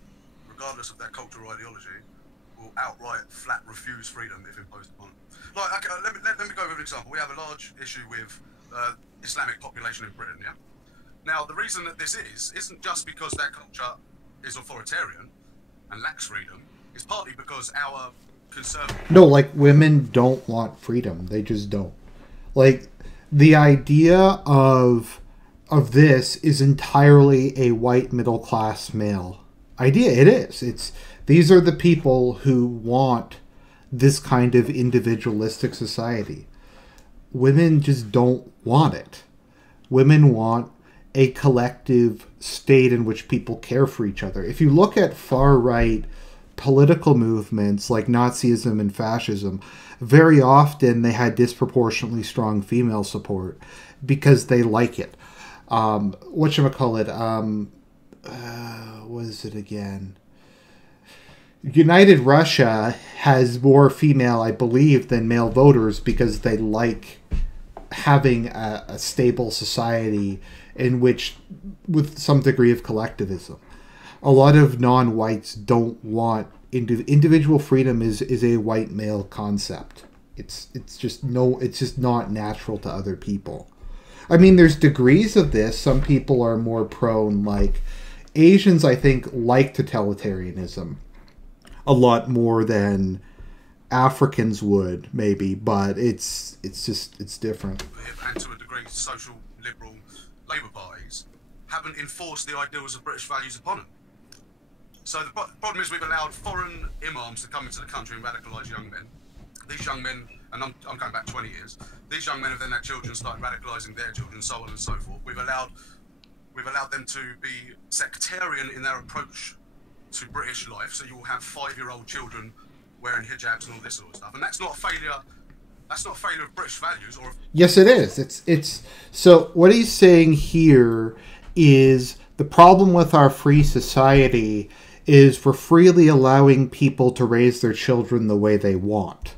regardless of their cultural ideology, will outright flat refuse freedom if imposed upon them. Like, okay, let me go with an example. We have a large issue with Islamic population in Britain, yeah? Now, the reason that this isn't just because their culture is authoritarian and lacks freedom. It's partly because our conservative... No, like, women don't want freedom. They just don't. Like, the idea of this is entirely a white middle-class male idea. It is. These are the people who want this kind of individualistic society. Women just don't want it. Women want a collective state in which people care for each other. If you look at far-right political movements like Nazism and fascism, very often they had disproportionately strong female support because they like it. Whatchamacallit, what is it again? United Russia has more female, I believe, than male voters because they like having a stable society in which, with some degree of collectivism. A lot of non-whites don't want individual freedom is a white male concept. It's just not natural to other people. I mean, there's degrees of this. Some people are more prone, like Asians, I think, like totalitarianism a lot more than Africans would, maybe, but it's different. And to a degree, social liberal Labour parties haven't enforced the ideals of British values upon them. So the problem is we've allowed foreign imams to come into the country and radicalise young men. These young men, and I'm going back 20 years, these young men have then had children, start radicalising their children, so on and so forth. We've allowed them to be sectarian in their approach to British life, so you will have 5-year-old children wearing hijabs and all this sort of stuff. And that's not a failure. That's not a failure of British values, or... Yes, it is. It's so what he's saying here is the problem with our free society is we're freely allowing people to raise their children the way they want.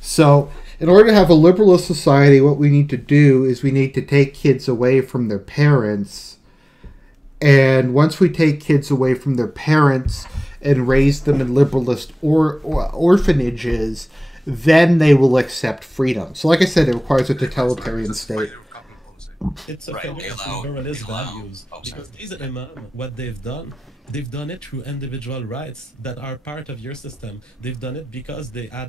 So in order to have a liberalist society, what we need to do is we need to take kids away from their parents. And once we take kids away from their parents and raise them in liberalist orphanages, then they will accept freedom. So like I said, it requires a totalitarian state. It's a failure of liberalist values. Because these imams, what they've done it through individual rights that are part of your system. They've done it because they had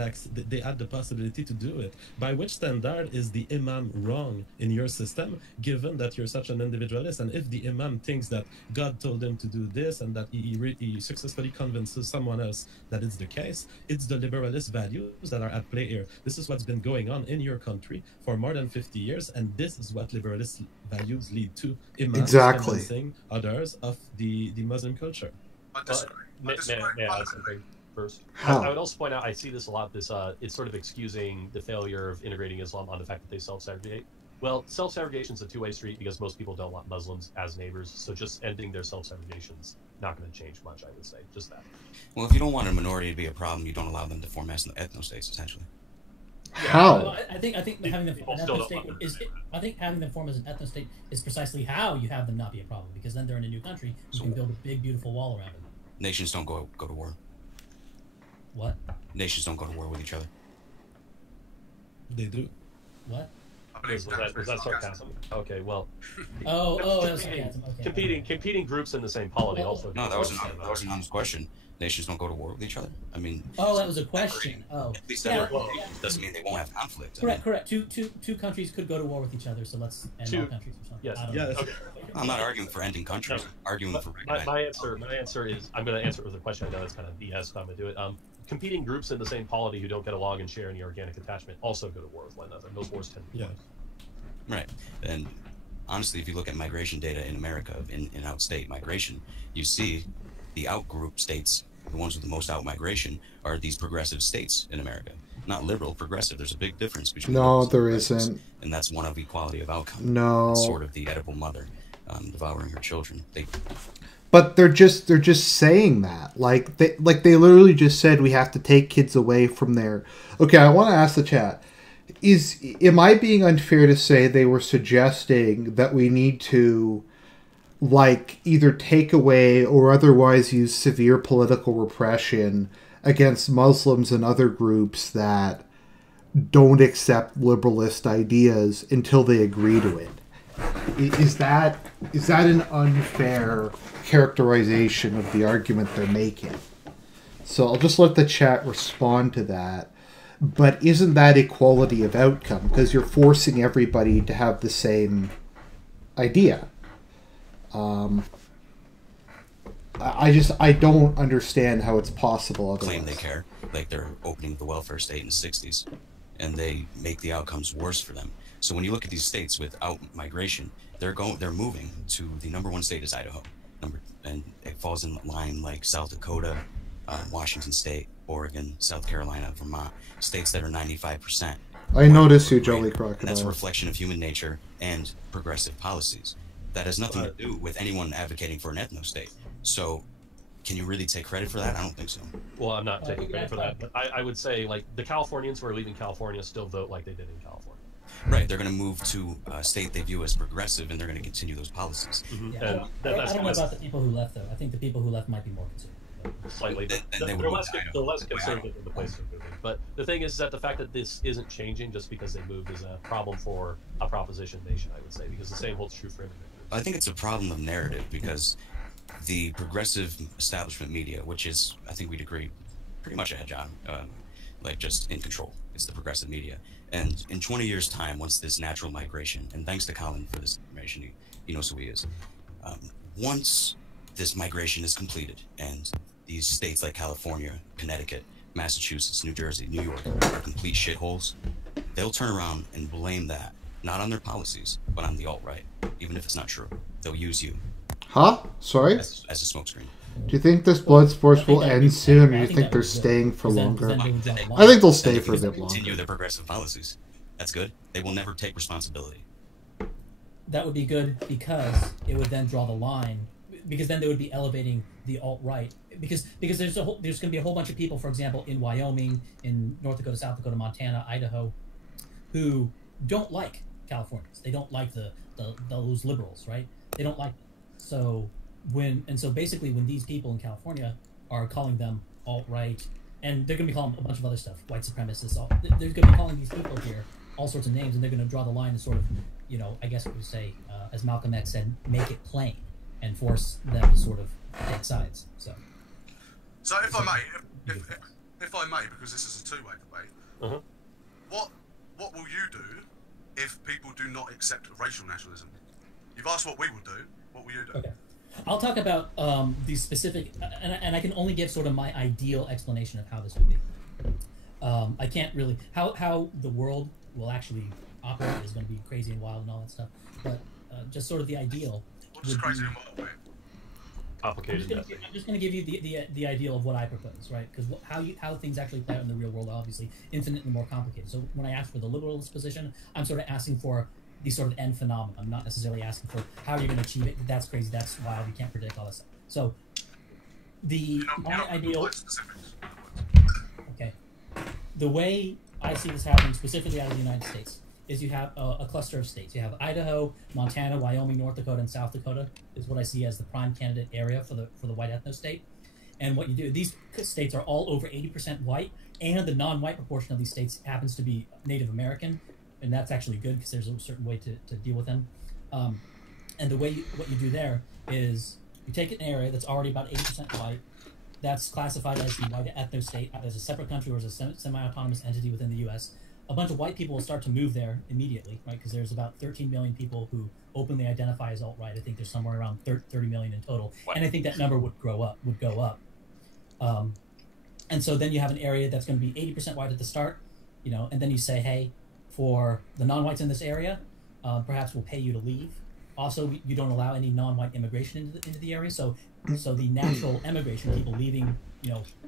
the possibility to do it. By which standard is the imam wrong in your system, given that you're such an individualist? And if the imam thinks that God told him to do this and that he successfully convinces someone else that it's the case, it's the liberalist values that are at play here. This is what's been going on in your country for more than 50 years, and this is what liberalist values lead to. Imams convincing others of the Muslim culture. I disagree. May I add something first? How? I would also point out, I see this a lot, it's sort of excusing the failure of integrating Islam on the fact that they self-segregate. Well, self-segregation is a two-way street because most people don't want Muslims as neighbors, so just ending their self-segregation is not going to change much, I would say. Just that. Well, if you don't want a minority to be a problem, you don't allow them to form ethno-states, essentially. How? Well, I think having them form an ethno-state having them form as an ethno-state is precisely how you have them not be a problem, because then they're in a new country. You can build a big, beautiful wall around them. Nations don't go to war. What? Nations don't go to war with each other. They do. What? Was that sarcasm? Okay, well. Oh, that was sarcasm. Okay. Competing groups in the same polity also. No, that was an honest question. Nations don't go to war with each other. I mean. Oh, that was a question. At least doesn't mean they won't have conflict. Correct. Two countries could go to war with each other, so let's end all countries or something. Yes. I don't know. Okay. I'm not arguing for ending countries. No. I'm arguing for my answer is I'm going to answer it with a question. I know that's kind of BS, but I'm going to do it. Competing groups in the same polity who don't get along and share any organic attachment also go to war with one another. And those wars tend to be Right. And honestly, if you look at migration data in America, in out-state migration, you see the out-group states, the ones with the most out-migration, are these progressive states in America. Not liberal, progressive. There's a big difference between No, there isn't. And that's one of equality of outcome. No. It's sort of the edible mother devouring her children. But they're just saying that. Like they literally just said we have to take kids away from there. Okay, I want to ask the chat. Am I being unfair to say they were suggesting that we need to like either take away or otherwise use severe political repression against Muslims and other groups that don't accept liberalist ideas until they agree to it? Is that an unfair characterization of the argument they're making? So I'll just let the chat respond to that. But isn't that equality of outcome? Because you're forcing everybody to have the same idea. I don't understand how it's possible otherwise. Claim they care, like they're opening the welfare state in the 60s, and they make the outcomes worse for them. So when you look at these states without migration, they're moving to the #1 state is Idaho, and it falls in line like South Dakota, Washington State, Oregon, South Carolina, Vermont, states that are 95%. I notice you, Jolly Crocodile. And that's a reflection of human nature and progressive policies. That has nothing to do with anyone advocating for an ethno-state. So, can you really take credit for that? I don't think so. Well, I'm not taking credit for that, but I would say, like, the Californians who are leaving California still vote like they did in California. Right, they're going to move to a state they view as progressive, and they're going to continue those policies. Mm-hmm. Yeah, I don't know about the people who left, though. I think the people who left might be more conservative. Slightly. They're less conservative in the place they're moving. But the thing is that the fact that this isn't changing just because they moved is a problem for a proposition nation, I would say, because the same holds true for immigrants. I think it's a problem of narrative because the progressive establishment media, which is, I think we'd agree, pretty much a head job, like just in control. It's the progressive media. And in 20 years' time, once this natural migration, and thanks to Colin for this information, he knows who he is. Once this migration is completed and these states like California, Connecticut, Massachusetts, New Jersey, New York are complete shitholes, they'll turn around and blame that, not on their policies, but on the alt-right, even if it's not true. They'll use you. Huh? Sorry? As a smokescreen. Do you think this blood sports will end soon, or do you think they're staying for longer? I think they'll stay for a bit longer. Continue their progressive policies. That's good. They will never take responsibility. That would be good because it would then draw the line. Because then they would be elevating the alt-right. Because there's going to be a whole bunch of people, for example, in Wyoming, in North Dakota, South Dakota, Montana, Idaho, who don't like Californians. They don't like those liberals, right? They don't like them. So basically when these people in California are calling them alt-right, and they're going to be calling a bunch of other stuff, white supremacists, they're going to be calling these people here all sorts of names, and they're going to draw the line and sort of, I guess what we say, as Malcolm X said, make it plain. And force them to sort of take sides. So if I may, because this is a two-way debate, what will you do if people do not accept racial nationalism? You've asked what we will do. What will you do? Okay, I'll talk about these specific, and I can only give sort of my ideal explanation of how this would be. I can't really how the world will actually operate is going to be crazy and wild and all that stuff, but just sort of the ideal. What's crazy and wild, complicated. I'm just going to give you the ideal of what I propose, right? Because how things actually play out in the real world are obviously infinitely more complicated. So when I ask for the liberalist position, I'm sort of asking for the sort of end phenomenon. I'm not necessarily asking for how you're going to achieve it. That's crazy. That's wild. You can't predict all that stuff. So my ideal. Okay, the way I see this happening specifically out of the United States is you have a cluster of states. You have Idaho, Montana, Wyoming, North Dakota, and South Dakota is what I see as the prime candidate area for the white ethno state. And what you do, these states are all over 80% white, and the non-white proportion of these states happens to be Native American, and that's actually good because there's a certain way to deal with them. And the way what you do there is you take an area that's already about 80% white, that's classified as the white ethno state, as a separate country or as a semi-autonomous entity within the U.S. A bunch of white people will start to move there immediately, right? Because there's about 13 million people who openly identify as alt-right. I think there's somewhere around 30 million in total, and I think that number would go up. And so then you have an area that's going to be 80% white at the start, and then you say, hey, for the non-whites in this area, perhaps we'll pay you to leave. Also, you don't allow any non-white immigration into the area, so the natural emigration, people leaving,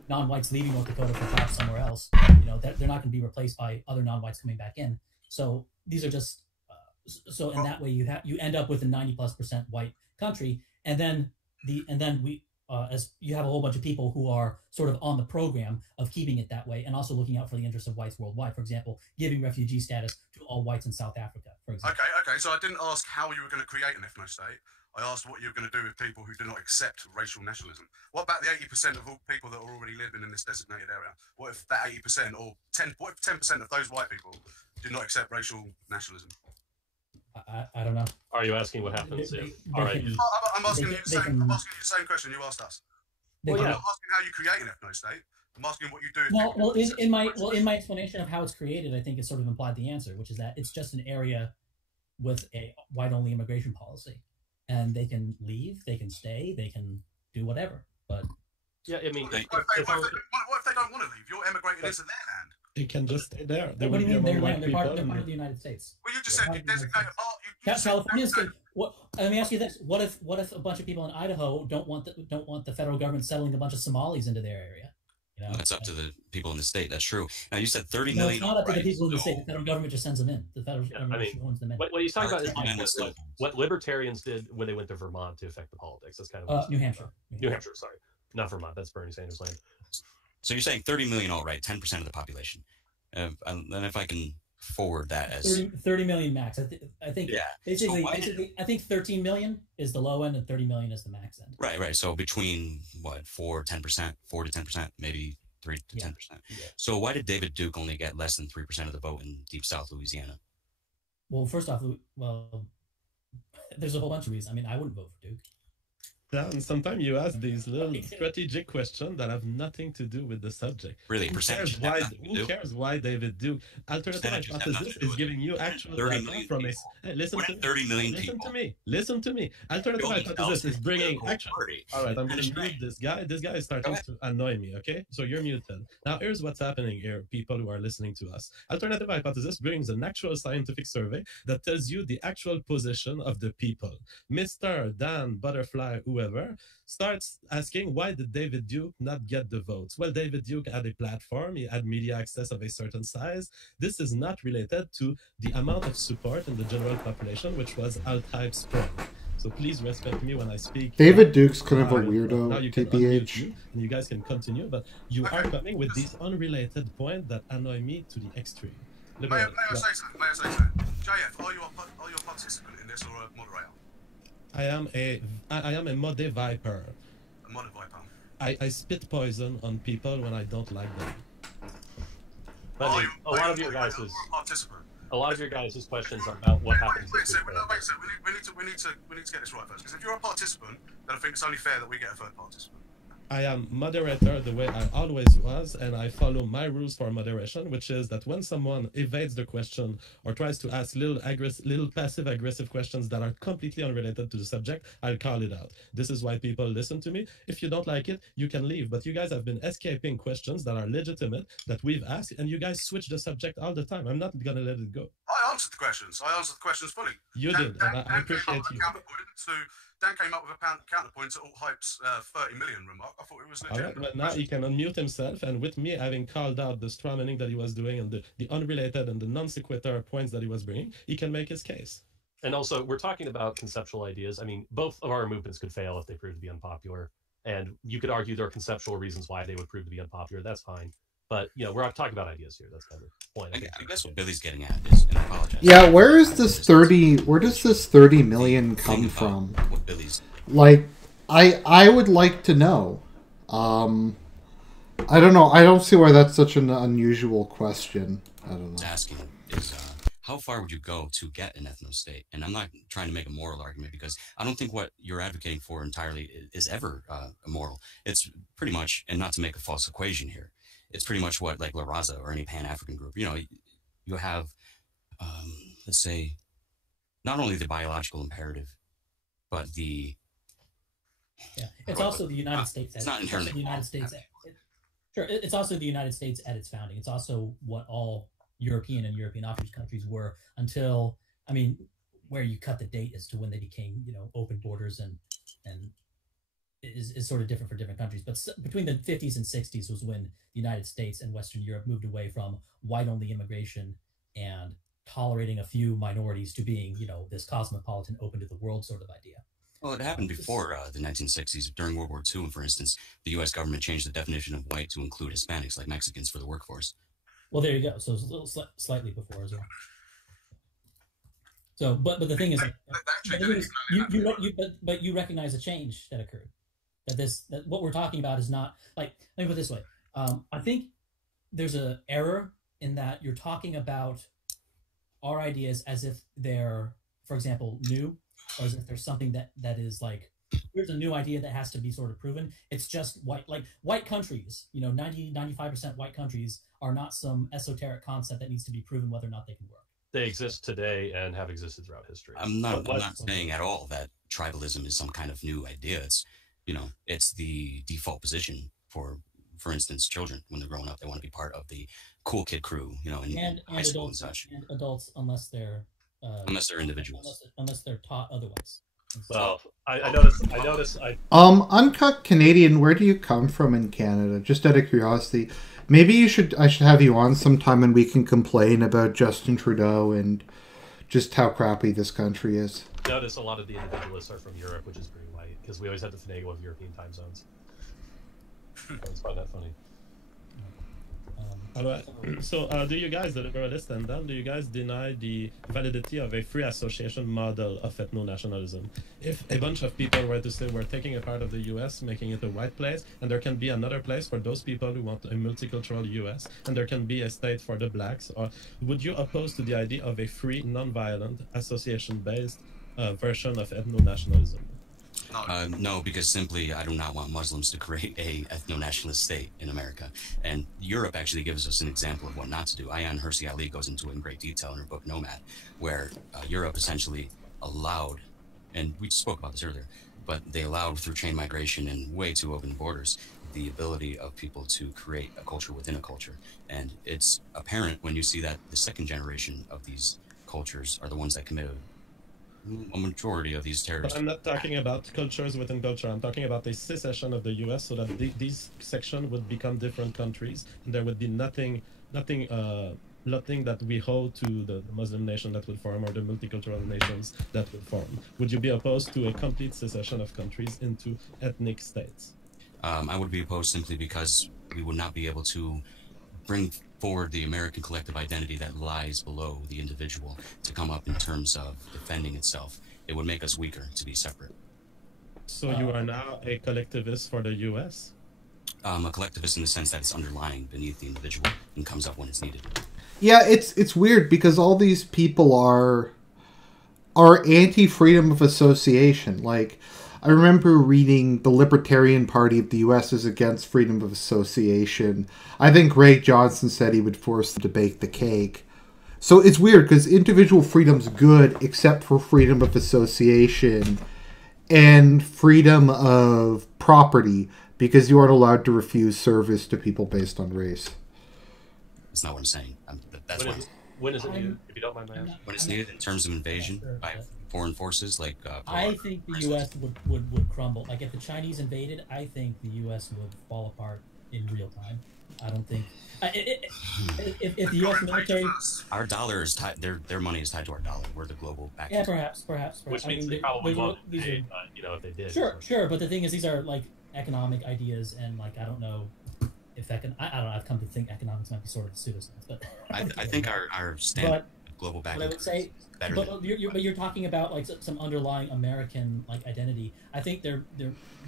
non-whites leaving North Dakota for jobs somewhere else, they're not going to be replaced by other non-whites coming back in. So these are just so in that way you end up with a 90+% white country, and then as you have a whole bunch of people who are sort of on the program of keeping it that way, and also looking out for the interests of whites worldwide. For example, giving refugee status to all whites in South Africa, for example. Okay. So I didn't ask how you were going to create an ethno-state. I asked what you were going to do with people who do not accept racial nationalism. What about the 80% of all people that are already living in this designated area? What if that 80% or 10% of those white people did not accept racial nationalism? I don't know. Are you asking what happens if? All right. I'm asking you the same question you asked us. I'm not asking how you create an ethno-state. I'm asking what you do. In my explanation of how it's created, I think it sort of implied the answer, which is that it's just an area with a white-only immigration policy, and they can leave, they can stay, they can do whatever. But yeah, I mean, what if they don't want to leave? You're emigrating into their land. They can just stay there. What do you mean their land? They're part of the United States. Well, you just said you designate a part. California's good. Let me ask you this: What if a bunch of people in Idaho don't want the federal government settling a bunch of Somalis into their area? That's up to the people in the state. That's true. Now you said 30 no, million. It's not up to the people in the state. The federal government just sends them in. The federal government owns them in. What he's talking about is what libertarians did when they went to Vermont to affect the politics. That's kind of New Hampshire. New Hampshire, sorry, not Vermont. That's Bernie Sanders' land. So you're saying 30 million alt-right, 10% of the population. And then if I can forward that as 30 million max. I think yeah. Basically, I think 13 million is the low end and 30 million is the max end. Right. So between 4 to 10%, maybe 3 to 10%. Yeah. So why did David Duke only get less than 3% of the vote in Deep South Louisiana? Well, first off, there's a whole bunch of reasons. I mean, I wouldn't vote for Duke. Yeah, and sometimes you ask these little strategic questions that have nothing to do with the subject. Really, who cares why David Duke? Alternative hypothesis is giving you actual data from a... Hey, listen to 30 million people. Listen to me. Alternative hypothesis is bringing actual... All right, I'm going to mute this guy. This guy is starting to annoy me, okay? So you're muted. Now, here's what's happening here, people who are listening to us. Alternative hypothesis brings an actual scientific survey that tells you the actual position of the people. Mr. Dan Butterfly, whoever, starts asking, why did David Duke not get the votes? Well, David Duke had a platform, he had media access of a certain size. This is not related to the amount of support in the general population, which was AltHype's point. So please respect me when I speak. David Duke's kind of a weirdo, TPH. And you guys can continue, but you are coming with these unrelated points that annoy me to the extreme. May I say something? JF, are you a participant in this or a moderator? I am a Mode Viper. A Mode Viper. I spit poison on people when I don't like them. But a lot of your guys' questions are about what happens. Wait a second. We need to get this right first. Because if you're a participant, then I think it's only fair that we get a third participant. I am moderator the way I always was, and I follow my rules for moderation, which is that when someone evades the question or tries to ask little passive-aggressive questions that are completely unrelated to the subject, I'll call it out. This is why people listen to me. If you don't like it, you can leave. But you guys have been escaping questions that are legitimate, that we've asked, and you guys switch the subject all the time. I'm not going to let it go. I answered the questions. fully. You did, and I appreciate you. Dan came up with a counterpoint to AltHype's 30 million remark. I thought it was legit. All right, but now he can unmute himself, and with me having called out the strawmanning that he was doing and the unrelated and the non sequitur points that he was bringing, he can make his case. And also, we're talking about conceptual ideas. I mean, both of our movements could fail if they prove to be unpopular, and you could argue there are conceptual reasons why they would prove to be unpopular. That's fine. But, we're talking about ideas here. That's kind of the point. I guess what Billy's getting at is, and I apologize. Yeah, where does this 30 million come from? What Billy's... Like, I would like to know. I don't know. I don't see why that's such an unusual question. I don't know. Asking is how far would you go to get an ethno-state? And I'm not trying to make a moral argument because I don't think what you're advocating for entirely is ever immoral. It's pretty much, and not to make a false equation here, it's pretty much what like La Raza or any Pan-African group, you know, you have, let's say, not only the biological imperative, but the... Yeah, it's also the United States. It's not inherently the United States. Sure, it's also the United States at its founding. It's also what all European and European offshore countries were until, I mean, where you cut the date as to when they became, you know, open borders and is sort of different for different countries. But between the 50s and 60s was when the United States and Western Europe moved away from white-only immigration and tolerating a few minorities to being, you know, this cosmopolitan, open to the world sort of idea. Well, it happened before the 1960s. During World War II, for instance, the U.S. government changed the definition of white to include Hispanics, like Mexicans, for the workforce. Well, there you go. So it's a little slightly before as well. So, but the thing is, you recognize a change that occurred. That what we're talking about is not like. Let me put it this way. I think there's an error in that you're talking about our ideas as if they're, for example, new, or as if there's something that is like, here's a new idea that has to be sort of proven. It's just white countries, you know, 95% white countries are not some esoteric concept that needs to be proven whether or not they can work. They exist today and have existed throughout history. I'm not saying at all that tribalism is some kind of new idea. It's, you know, it's the default position for instance, children when they're growing up, they want to be part of the cool kid crew, you know, in high school and such. And adults, unless they're individuals, unless they're taught otherwise. Well, I noticed. Uncut Canadian, where do you come from in Canada? Just out of curiosity. Maybe I should have you on sometime and we can complain about Justin Trudeau and just how crappy this country is. Notice a lot of the individualists are from Europe, which is pretty white, because we always had to finagle with European time zones. I always find that funny. So, do you guys, the Liberalists, and then do you guys deny the validity of a free association model of ethno-nationalism? If a bunch of people were to say we're taking a part of the U.S., making it a white place, and there can be another place for those people who want a multicultural U.S., and there can be a state for the blacks, or would you oppose to the idea of a free, non-violent, association-based version of ethno-nationalism? No, because simply I do not want Muslims to create a ethno-nationalist state in America. And Europe actually gives us an example of what not to do. Ayaan Hirsi Ali goes into it in great detail in her book Nomad, where Europe essentially allowed, and we spoke about this earlier, but they allowed through chain migration and way too open borders, the ability of people to create a culture within a culture. And it's apparent when you see that the second generation of these cultures are the ones that commit a majority of these terrorists. But I'm not talking about cultures within culture. I'm talking about a secession of the U.S. so that these sections would become different countries, and there would be nothing that we hold to the Muslim nation that would form or the multicultural nations that would form. Would you be opposed to a complete secession of countries into ethnic states? I would be opposed simply because we would not be able to bring forward the American collective identity that lies below the individual to come up in terms of defending itself. It would make us weaker to be separate. So you are now a collectivist for the U.S.? A collectivist in the sense that it's underlying beneath the individual and comes up when it's needed. Yeah, it's weird because all these people are anti-freedom of association. Like, I remember reading the Libertarian Party of the U.S. is against freedom of association. I think Greg Johnson said he would force them to bake the cake. So it's weird because individual freedom's good except for freedom of association and freedom of property because you aren't allowed to refuse service to people based on race. That's not what I'm saying. That's when is it needed, if you don't mind my asking? When it's needed in terms of invasion by foreign forces like I think the U.S. would crumble. Like if the Chinese invaded, I think the U.S. would fall apart in real time. I don't think if the U.S. military, our dollar is tied, their money is tied to our dollar. We're the global back. Yeah, perhaps. Which means they probably won't invade, you know, if they did. Sure. But the thing is, these are like economic ideas, and like I don't know if I don't know. I've come to think economics might be sort of a pseudoscience, but I think our stand global back. But I would say, but you're talking about like some underlying American like identity. I think there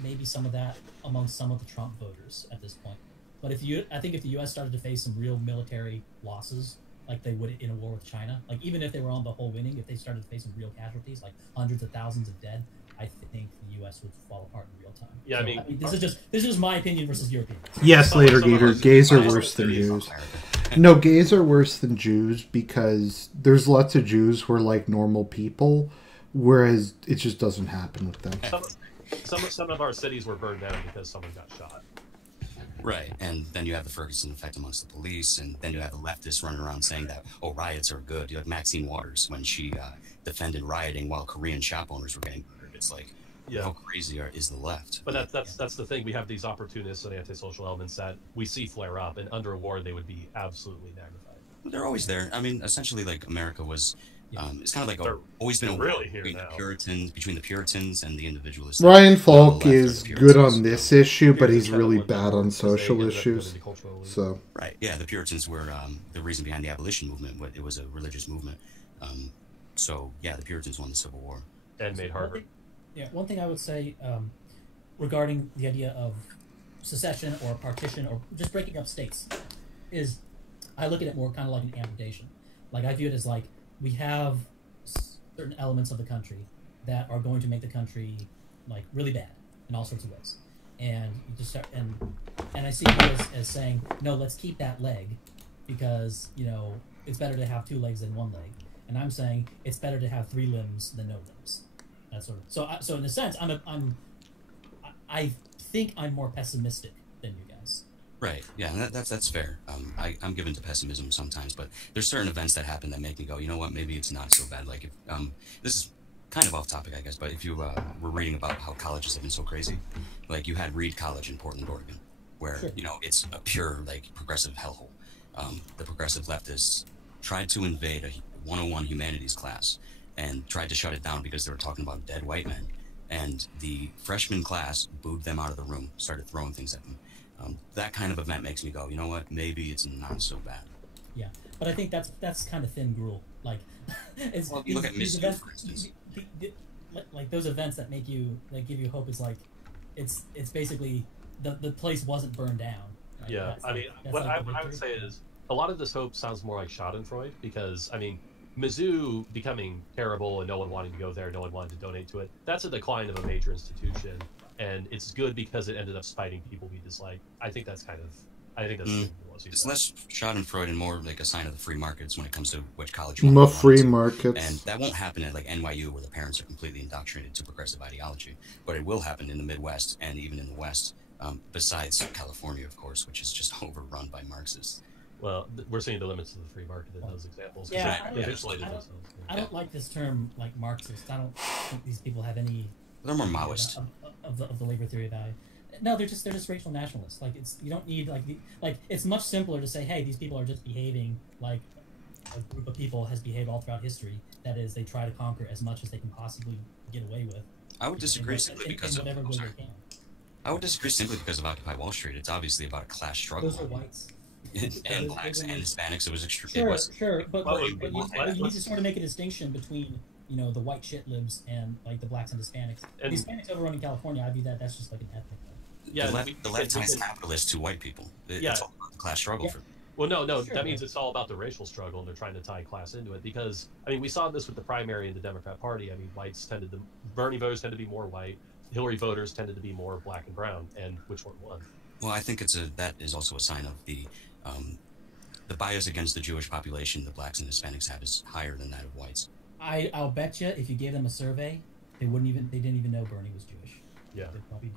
may be some of that among some of the Trump voters at this point. But I think if the U.S. started to face some real military losses, like they would in a war with China, like even if they were on the whole winning, if they started to face some real casualties, like hundreds of thousands of dead, I think the U.S. would fall apart in real time. Yeah, so, I mean this is just my opinion versus your opinion. Yes, later, Gator. Gays are worse than Jews. No, gays are worse than Jews because there's lots of Jews who are like normal people, whereas it just doesn't happen with them. Some of our cities were burned down because someone got shot. Right, and then you have the Ferguson effect amongst the police, and then you have the leftists running around saying that, oh, riots are good. You have Maxine Waters when she defended rioting while Korean shop owners were getting murdered. It's like, how crazy is the left? But that's the thing. We have these opportunists and antisocial elements that we see flare up, and under a war they would be absolutely magnified. They're always there. I mean, essentially, like America was. It's kind of like always been a war between the Puritans and the individualists. Ryan Falk is good on this issue, but he's really bad on social issues. So right, yeah, the Puritans were the reason behind the abolition movement. But it was a religious movement. So yeah, the Puritans won the Civil War and made Harvard. One thing I would say regarding the idea of secession or partition or just breaking up states is I look at it more kind of like an amputation. Like I view it as like we have certain elements of the country that are going to make the country like really bad in all sorts of ways, and you just start and I see it as saying no, let's keep that leg because it's better to have 2 legs than 1 leg, and I'm saying it's better to have 3 limbs than no limbs. That sort of so in a sense I think I'm more pessimistic than you guys. Right. Yeah, and that's fair. I'm given to pessimism sometimes, but there's certain events that happen that make me go, you know what? Maybe it's not so bad. Like if this is kind of off topic, I guess, but if you were reading about how colleges have been so crazy, like you had Reed College in Portland, Oregon, where it's a pure like progressive hellhole. The progressive leftists tried to invade a 101 humanities class and tried to shut it down because they were talking about dead white men, and the freshman class booed them out of the room, started throwing things at them. That kind of event makes me go, you know what? Maybe it's not so bad. Yeah, but I think that's kind of thin gruel. Like, it's you look at Mizzou, for instance. Like those events that make you give you hope is like, it's basically the place wasn't burned down. Right? Yeah, I mean, what I would say is a lot of this hope sounds more like Schadenfreude because I mean, Mizzou becoming terrible and no one wanting to go there, no one wanting to donate to it. That's a decline of a major institution. And it's good because it ended up spiting people we dislike. I think that's it's less Schadenfreude and more like a sign of the free markets when it comes to which college you want. Free markets. And that won't happen at like NYU where the parents are completely indoctrinated to progressive ideology. But it will happen in the Midwest and even in the West, besides California, of course, which is just overrun by Marxists. Well, we're seeing the limits of the free market in those examples. Yeah, I don't like this term like Marxist. I don't think these people have any... They're more Maoist. Of the labor theory value. No, they're just racial nationalists. Like you don't need like it's much simpler to say, hey, these people are just behaving like a group of people has behaved all throughout history. That is, they try to conquer as much as they can possibly get away with. I would disagree simply because of I would disagree simply because of Occupy Wall Street. It's obviously about a class struggle. Those are whites. and blacks and Hispanics. It was extreme. Sure, but you need to sort of make a distinction between the white shit libs and like the blacks and Hispanics. The Hispanics overrunning California, I view that's just like an ethnic thing. Yeah, the left ties capitalists to white people. It's all about the class struggle. Yeah. Well, no, that means it's all about the racial struggle, and they're trying to tie class into it. Because I mean, we saw this with the primary in the Democrat Party. I mean, Bernie voters tended to be more white. Hillary voters tended to be more black and brown. And which one won? Well, I think that is also a sign of the bias against the Jewish population the blacks and Hispanics have is higher than that of whites. I'll bet you if you gave them a survey, they didn't even know Bernie was Jewish. Yeah.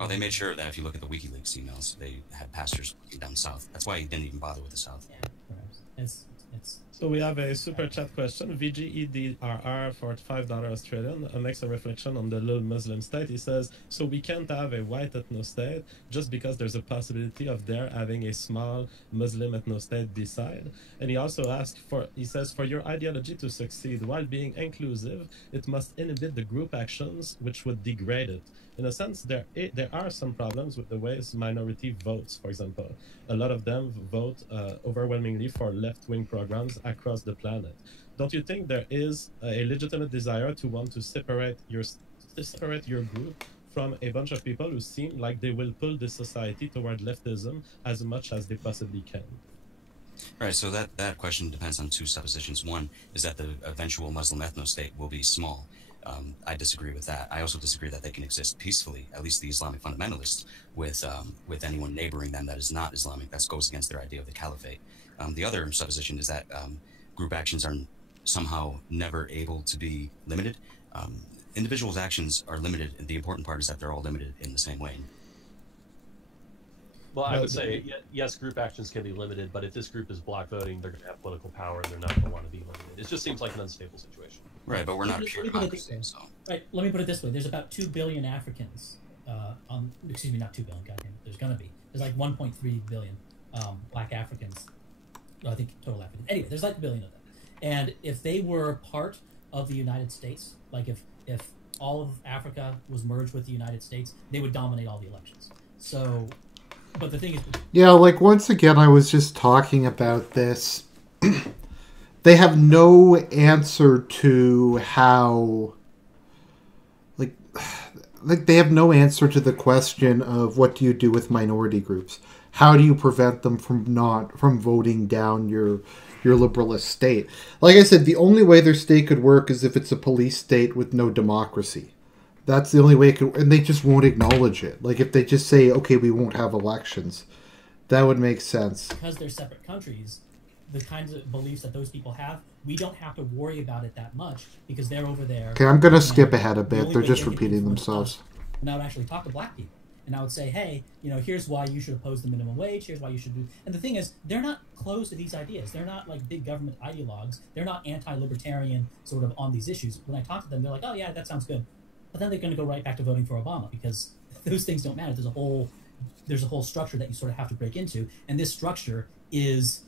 They made sure that if you look at the WikiLeaks emails, they had pastors down south. That's why he didn't even bother with the south. Yeah, perhaps. It's So we have a super chat question. VGEDRR for $5 Australian makes a reflection on the little Muslim state. He says, so we can't have a white ethno-state just because there's a possibility of there having a small Muslim ethno-state beside. And he also asks he says, for your ideology to succeed while being inclusive, it must inhibit the group actions which would degrade it. In a sense, there are some problems with the ways minority votes, for example. A lot of them vote overwhelmingly for left-wing programs across the planet. Don't you think there is a legitimate desire to want to separate your group from a bunch of people who seem like they will pull this society toward leftism as much as they possibly can. Right, so that question depends on two suppositions. One is that the eventual Muslim ethno-state will be small. I disagree with that. I also disagree that they can exist peacefully, at least the Islamic fundamentalists, with anyone neighboring them that is not Islamic. That goes against their idea of the caliphate. The other supposition is that group actions are somehow never able to be limited. Individuals' actions are limited, and the important part is that they're all limited in the same way. Well, I would say, yes, group actions can be limited, but if this group is block voting, they're going to have political power, and they're not going to want to be limited. It just seems like an unstable situation. Right, but we're not a pure democracy, so... Right, let me put it this way. There's about 2 billion Africans excuse me, not 2 billion, goddamn, there's going to be. There's like 1.3 billion black Africans. Well, I think total Africans. Anyway, there's like a billion of them. And if they were part of the United States, like if all of Africa was merged with the United States, they would dominate all the elections. So... But the thing is... Yeah, like, once again, I was just talking about this. They have no answer to how... Like, they have no answer to the question of what do you do with minority groups? How do you prevent them from voting down your liberalist state? Like I said, the only way their state could work is if it's a police state with no democracy. That's the only way it could, and they just won't acknowledge it. Like, if they just say, okay, we won't have elections, that would make sense. Because they're separate countries, the kinds of beliefs that those people have, we don't have to worry about it that much because they're over there. Okay, I'm going to skip ahead a bit. They're just repeating themselves. And I would actually talk to black people. And I would say, hey, here's why you should oppose the minimum wage. Here's why you should do... And the thing is, they're not closed to these ideas. They're not like big government ideologues. They're not anti-libertarian sort of on these issues. When I talk to them, they're like, oh, yeah, that sounds good. But then they're going to go right back to voting for Obama because those things don't matter. There's a whole structure that you sort of have to break into, and this structure is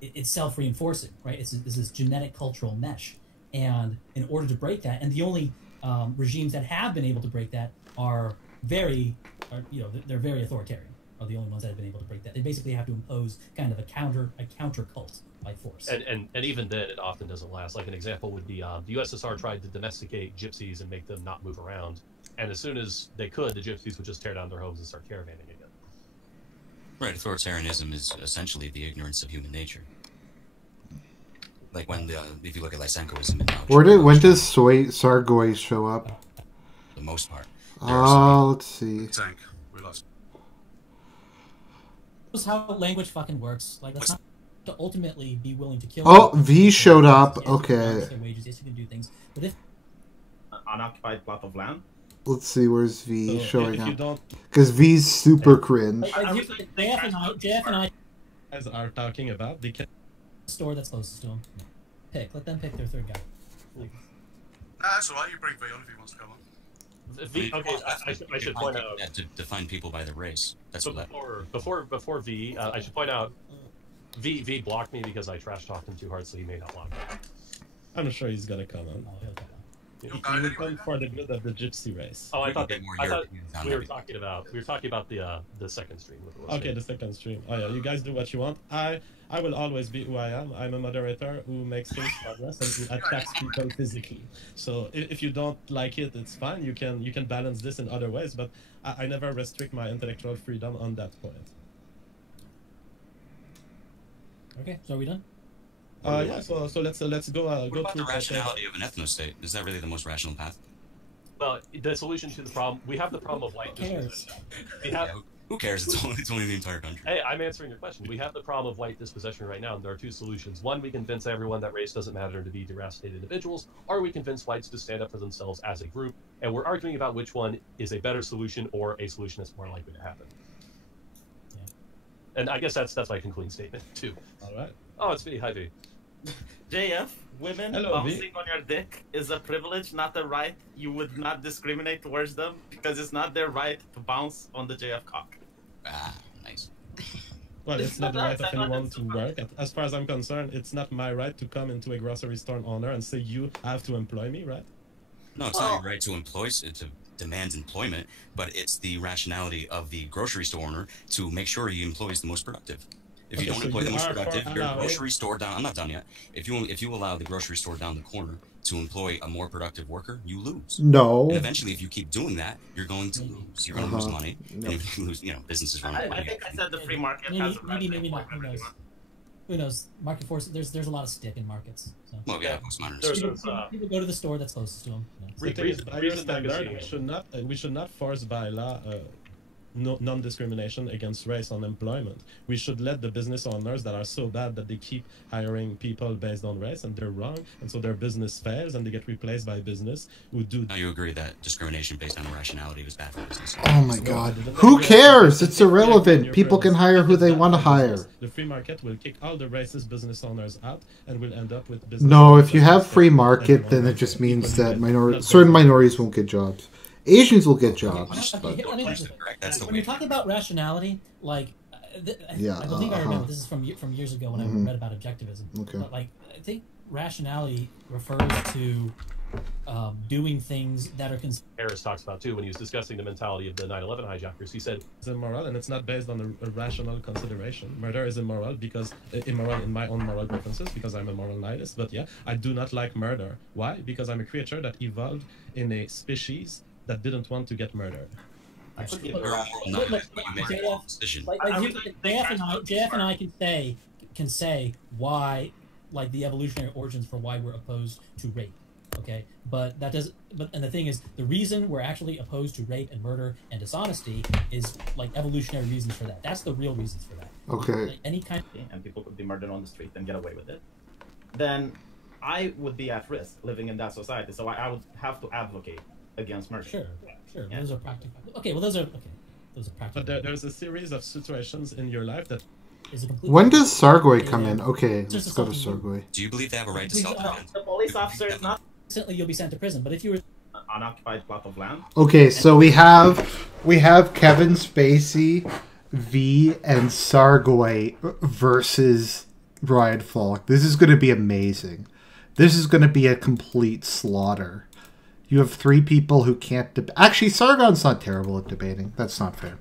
it's self-reinforcing, right? It's this genetic cultural mesh, and in order to break that, and the only regimes that have been able to break that they're very authoritarian. Are the only ones that have been able to break that. They basically have to impose kind of a counter cult by force. And even then, it often doesn't last. Like an example would be the USSR tried to domesticate gypsies and make them not move around. And as soon as they could, the gypsies would just tear down their homes and start caravanning again. Right, authoritarianism is essentially the ignorance of human nature. Like if you look at Lysenkoism in when does Sargoy show up? For the most part. Let's see. Tank. We lost. This is how language fucking works. Like, let's not to ultimately be willing to kill. Oh, V showed up. Okay. Wages, yes, you can do things, but if unoccupied plot of land. Let's see, where's V showing up? Because V's super cringe. JF and I guys are talking about the store that's closest to him. Let them pick their third guy. Nah, that's alright. You bring V on if he wants to come on. V, okay, I should point out to define people by their race. That's before V, I should point out V blocked me because I trash talked him too hard, so he may not block me. I'm sure he's gonna come on. Oh, he'll come on. He will come for the good of the gypsy race. Oh, I thought we were talking about the second stream. Okay, the second stream. Oh yeah, you guys do what you want. I will always be who I am. I'm a moderator who makes things progress and who attacks people physically. So if you don't like it, it's fine. You can balance this in other ways, but I never restrict my intellectual freedom on that point. Okay, so are we done? Yeah. So let's go. What go about through the rationality of an ethnostate? Is that really the most rational path? Well, the solution to the problem, we have the problem of white dispossession. Who cares? It's only the entire country. Hey, I'm answering your question. We have the problem of white dispossession right now, and there are two solutions. One, we convince everyone that race doesn't matter to be deracinated individuals, or we convince whites to stand up for themselves as a group, and we're arguing about which one is a better solution or a solution that's more likely to happen. Yeah. And I guess that's my concluding statement, too. All right. Oh, it's V. Hi, V. JF, women bouncing on your dick is a privilege, not a right. You would not discriminate towards them because it's not their right to bounce on the JF cock. Ah, nice. Well, it's not the right of anyone to work. As far as I'm concerned, it's not my right to come into a grocery store owner and say you have to employ me, right? No, it's not your right to demand employment, but it's the rationality of the grocery store owner to make sure he employs the most productive. If you don't employ the most productive, your grocery store down. I'm not done yet. If you allow the grocery store down the corner to employ a more productive worker, you lose. No. And eventually, if you keep doing that, you're going to lose. You're going to lose money. And if you lose, businesses run out of money. I think I said the free market has maybe not. Who knows? Who knows? Market force. There's a lot of stick in markets. So. Well, yeah, people go to the store that's closest to them. We should not force by law non-discrimination against race on employment. We should let the business owners that are so bad that they keep hiring people based on race and they're wrong, and so their business fails and they get replaced by business who do. Now you agree that discrimination based on rationality was bad for business? Oh my God! Who cares? It's irrelevant. People can hire who they want to hire. The free market will kick all the racist business owners out, and we'll end up with business. No, if you have free market, then it just means that certain minorities won't get jobs. Asians will get jobs. When you're talking about rationality, like, I believe I remember this is from years ago when I read about objectivism. Okay. But like, I think rationality refers to doing things that are. Harris talks about too when he was discussing the mentality of the 9/11 hijackers. He said it's immoral and it's not based on a rational consideration. Murder is immoral because immoral in my own moral preferences because I'm a moral nihilist. But yeah, I do not like murder. Why? Because I'm a creature that evolved in a species that didn't want to get murdered. JF and I can say why, like, the evolutionary origins for why we're opposed to rape. Okay, but that doesn't. And the thing is, the reason we're actually opposed to rape and murder and dishonesty is like evolutionary reasons for that. That's the real reasons for that. Okay. Like, any kind and people could be murdered on the street and get away with it, then I would be at risk living in that society. So I would have to advocate against murder. Sure. Yeah. Those are practical. Okay, well, those are practical. But there's a series of situations in your life that. When does Sargoy come in? Okay, let's go to Sargoy. Do you believe they have a right to self-defense? The police officer is not. Instantly, you'll be sent to prison. But if you were unoccupied plot of land. Okay, so we have Kevin Spacey, V, and Sargoy versus Brian Falk. This is going to be amazing. This is going to be a complete slaughter. You have three people who can't actually, Sargon's not terrible at debating. That's not fair.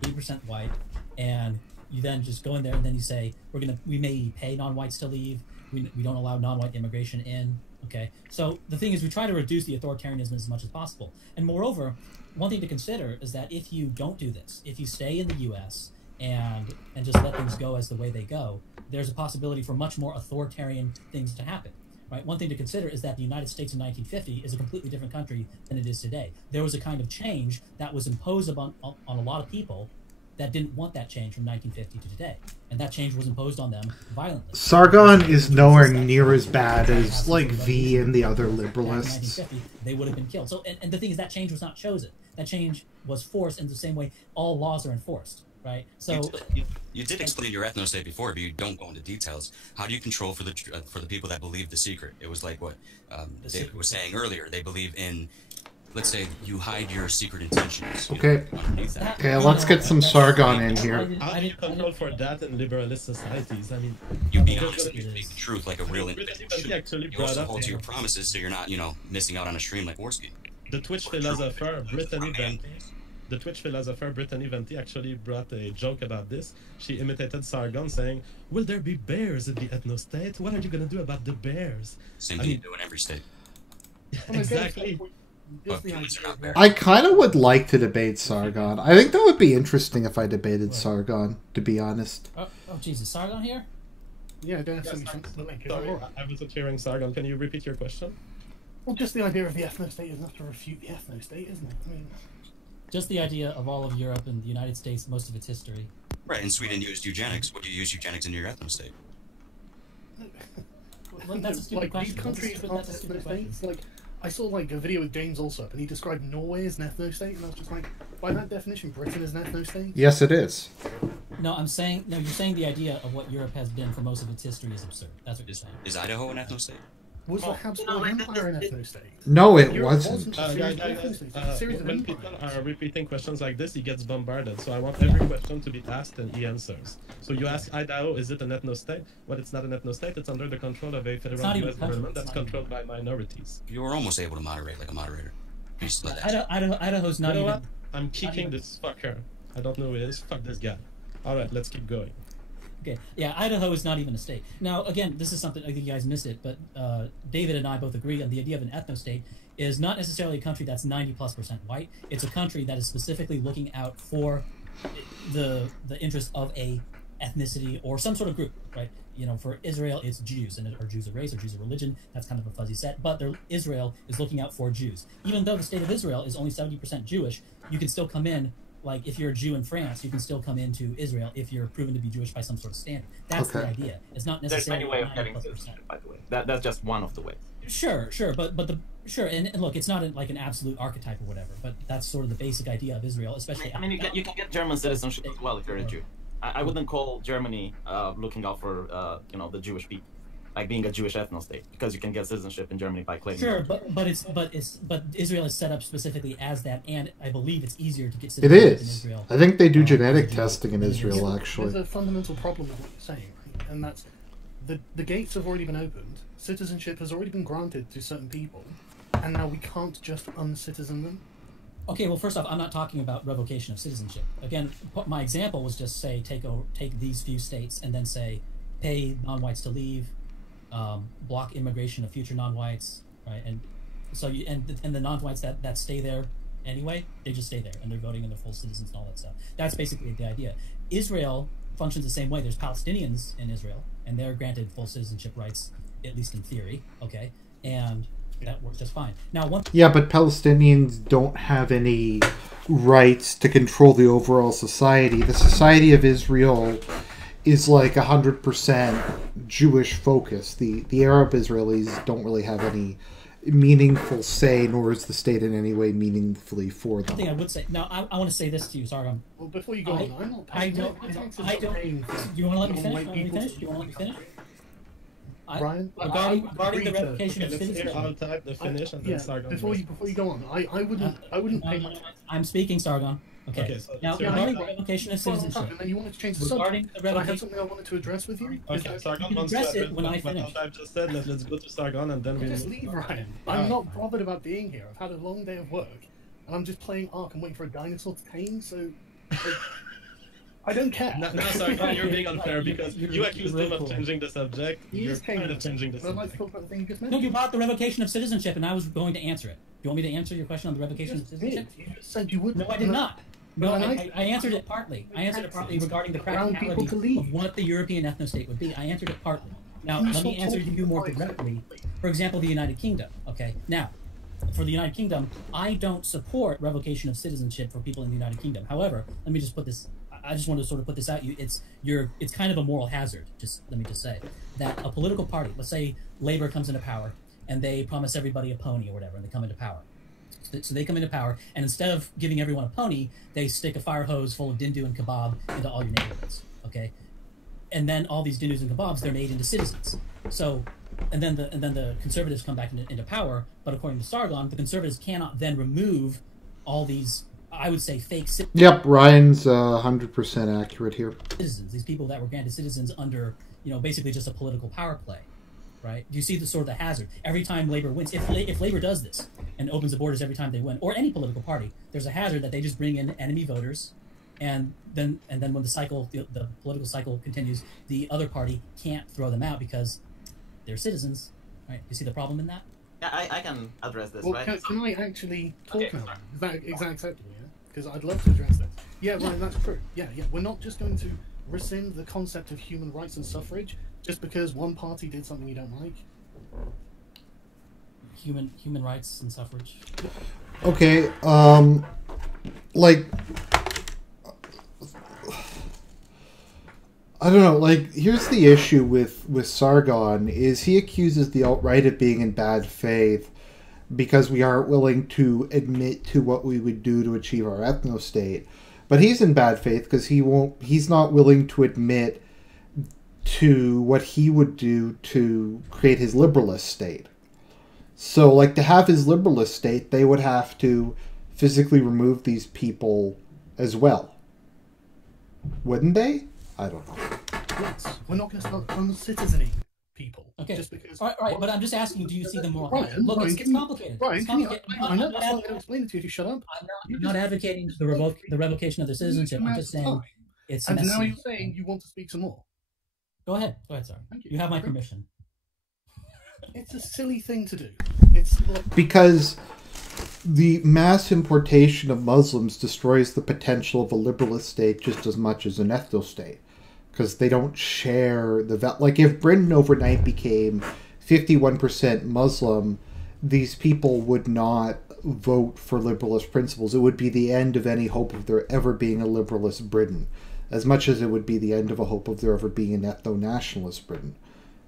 80% white, and you then just go in there and then you say, we may pay non-whites to leave. We don't allow non-white immigration in. Okay, so the thing is, we try to reduce the authoritarianism as much as possible. And moreover, one thing to consider is that if you don't do this, if you stay in the U.S. and just let things go as the way they go, there's a possibility for much more authoritarian things to happen. Right? One thing to consider is that the United States in 1950 is a completely different country than it is today. There was a kind of change that was imposed on a lot of people that didn't want that change from 1950 to today. And that change was imposed on them violently. Sargon is nowhere near as bad as, like, V and the other liberalists. In 1950, they would have been killed. So, and the thing is, that change was not chosen. That change was forced in the same way all laws are enforced. Right. So you did explain your ethno-state before, but you don't go into details. How do you control for the people that believe the secret? It was like what David was saying earlier. They believe in, let's say, you hide your secret intentions. Okay. Okay, let's get some Sargon in here. How do you control for that in liberalist societies? I mean, you be honest, you speak the truth like a real individual. You also hold to your promises, so you're not, missing out on a stream like Worski. The Twitch philosopher Brittany Venti actually brought a joke about this. She imitated Sargon saying, "Will there be bears in the ethno-state? What are you going to do about the bears?" Same thing you do in every state. Exactly. I kind of would like to debate Sargon. I think that would be interesting if I debated Sargon, to be honest. Oh Jesus, Sargon here? Yeah, I don't have something. I wasn't hearing Sargon. Can you repeat your question? Well, just the idea of the ethno-state is enough to refute the ethno-state, isn't it? I mean, just the idea of all of Europe and the United States, most of its history. Right, and Sweden used eugenics. Would you use eugenics in your ethno-state? Well, that's a stupid question. These countries aren't ethno-states. Like, I saw like a video with James Allsop, and he described Norway as an ethno-state, and I was just like, by that definition, Britain is an ethno-state? Yes, it is. No, you're saying the idea of what Europe has been for most of its history is absurd. That's what you're saying. Is Idaho an ethno-state? Was the Habsburg Empire an ethno-state? No, it wasn't. When people are repeating questions like this, he gets bombarded. So I want every question to be asked and he answers. So you ask Idaho, is it an ethno-state? Well, it's not an ethno-state. It's under the control of a federal U.S. government that's controlled by minorities. You were almost able to moderate like a moderator. Idaho's not even... I'm kicking this fucker. I don't know who he is. Fuck this guy. All right, let's keep going. Okay, yeah, Idaho is not even a state. Now, again, this is something, I think you guys missed it, but David and I both agree on the idea of an ethno-state is not necessarily a country that's 90+% white. It's a country that is specifically looking out for the interest of a ethnicity or some sort of group, right? You know, for Israel, it's Jews, and or Jews of race or Jews of religion. That's kind of a fuzzy set, but Israel is looking out for Jews. Even though the state of Israel is only 70% Jewish, you can still come in. Like, if you're a Jew in France, you can still come into Israel if you're proven to be Jewish by some sort of standard. That's the idea. It's not necessarily. There's many ways of getting citizenship, by the way. That's just one of the ways. Sure, and look, it's not like an absolute archetype or whatever, but that's sort of the basic idea of Israel, especially. I mean, you can get German citizenship as well if you're a Jew. I wouldn't call Germany looking out for the Jewish people, like being a Jewish ethno-state, because you can get citizenship in Germany by claiming. Sure, but Israel is set up specifically as that, and I believe it's easier to get citizenship in Israel. I think they do genetic testing in Israel, actually. There's a fundamental problem with what you're saying, right? And that's the gates have already been opened. Citizenship has already been granted to certain people, and now we can't just uncitizen them. Okay, well, first off, I'm not talking about revocation of citizenship. Again, my example was just say take these few states and then say pay non-whites to leave, block immigration of future non-whites, right? And so and the non-whites that stay there anyway, they just stay there and they're voting and they're full citizens and all that stuff. That's basically the idea. Israel functions the same way. There's Palestinians in Israel, and they're granted full citizenship rights, at least in theory. Okay, and that works just fine. Now, but Palestinians don't have any rights to control the overall society. The society of Israel is like 100% Jewish focused. The Arab Israelis don't really have any meaningful say, nor is the state in any way meaningfully for them. One thing I would say. Now, I want to say this to you, Sargon. Well, before you go on, I'm not I don't. Do you want to let me finish? Do you want to let me finish? Brian, regarding the revocation of citizenship. AltHype the finish and then Sargon. Before you go on, I wouldn't pay much. I'm speaking, Sargon. Okay. So now, regarding the revocation of citizenship. And then you wanted to change the regarding subject. The revocation, I have something I wanted to address with you. Okay, Sargon wants address to it when I finish. What AltHype just said. Let's go to Sargon and then we just leave, Ryan. I'm not bothered about being here. I've had a long day of work, and I'm just playing Ark and waiting for a dinosaur to tame. So. I don't care. No, sorry, you're being unfair because you accused him of changing the subject. You're kind of changing the subject. I'd like to talk about the thing you just mentioned. No, you brought the revocation of citizenship, and I was going to answer it. Do you want me to answer your question on the revocation of citizenship? You just said you would. No, I did not. No, I answered it partly. I answered it partly regarding the practicality of what the European ethno-state would be. I answered it partly. Now, let me answer you more directly. For example, the United Kingdom. Okay, now, for the United Kingdom, I don't support revocation of citizenship for people in the United Kingdom. However, let me just put this. I just want to sort of put this out. It's kind of a moral hazard. Let me just say that a political party, let's say Labour comes into power, and they promise everybody a pony or whatever, and they come into power. So they come into power, and instead of giving everyone a pony, they stick a fire hose full of dindu and kebab into all your neighborhoods. Okay, and then all these dindus and kebabs, they're made into citizens. So, and then the conservatives come back into power. But according to Sargon, the conservatives cannot then remove all these, I would say, fake citizens. Yep, Ryan's 100% accurate here. Citizens, these people that were granted citizens under, basically just a political power play, right? Do you see the sort of the hazard? Every time Labor wins, if Labor does this and opens the borders every time they win, or any political party, there's a hazard that they just bring in enemy voters, and then when the political cycle continues, the other party can't throw them out because they're citizens, right? You see the problem in that? Yeah, I can address this, well, right? Can I actually talk now? Is that acceptable, yeah? Because I'd love to address this. Yeah, right, that's true. Yeah. We're not just going to rescind the concept of human rights and suffrage just because one party did something you don't like. Human rights and suffrage. Okay, I don't know, here's the issue with Sargon, is he accuses the alt-right of being in bad faith because we aren't willing to admit to what we would do to achieve our ethno-state. But he's in bad faith because he's not willing to admit to what he would do to create his liberalist state. So, to have his liberalist state, they would have to physically remove these people as well. Wouldn't they? I don't know. Yes, we're not going to start uncitizening people. Okay. Just because. All right, but I'm just asking, do you see the moral? Look, Ryan, it's complicated. Ryan, I know that's not going to I'm explain it to you if you shut up. not advocating the revocation of their citizenship. I'm just saying It's and messy. now you're saying you want to speak some more. Go ahead, sir. You have my permission. It's a silly thing to do. It's because the mass importation of Muslims destroys the potential of a liberalist state just as much as an ethno state, because they don't share the like. If Britain overnight became 51% Muslim, these people would not vote for liberalist principles. It would be the end of any hope of there ever being a liberalist Britain, as much as it would be the end of a hope of there ever being an ethno-nationalist Britain.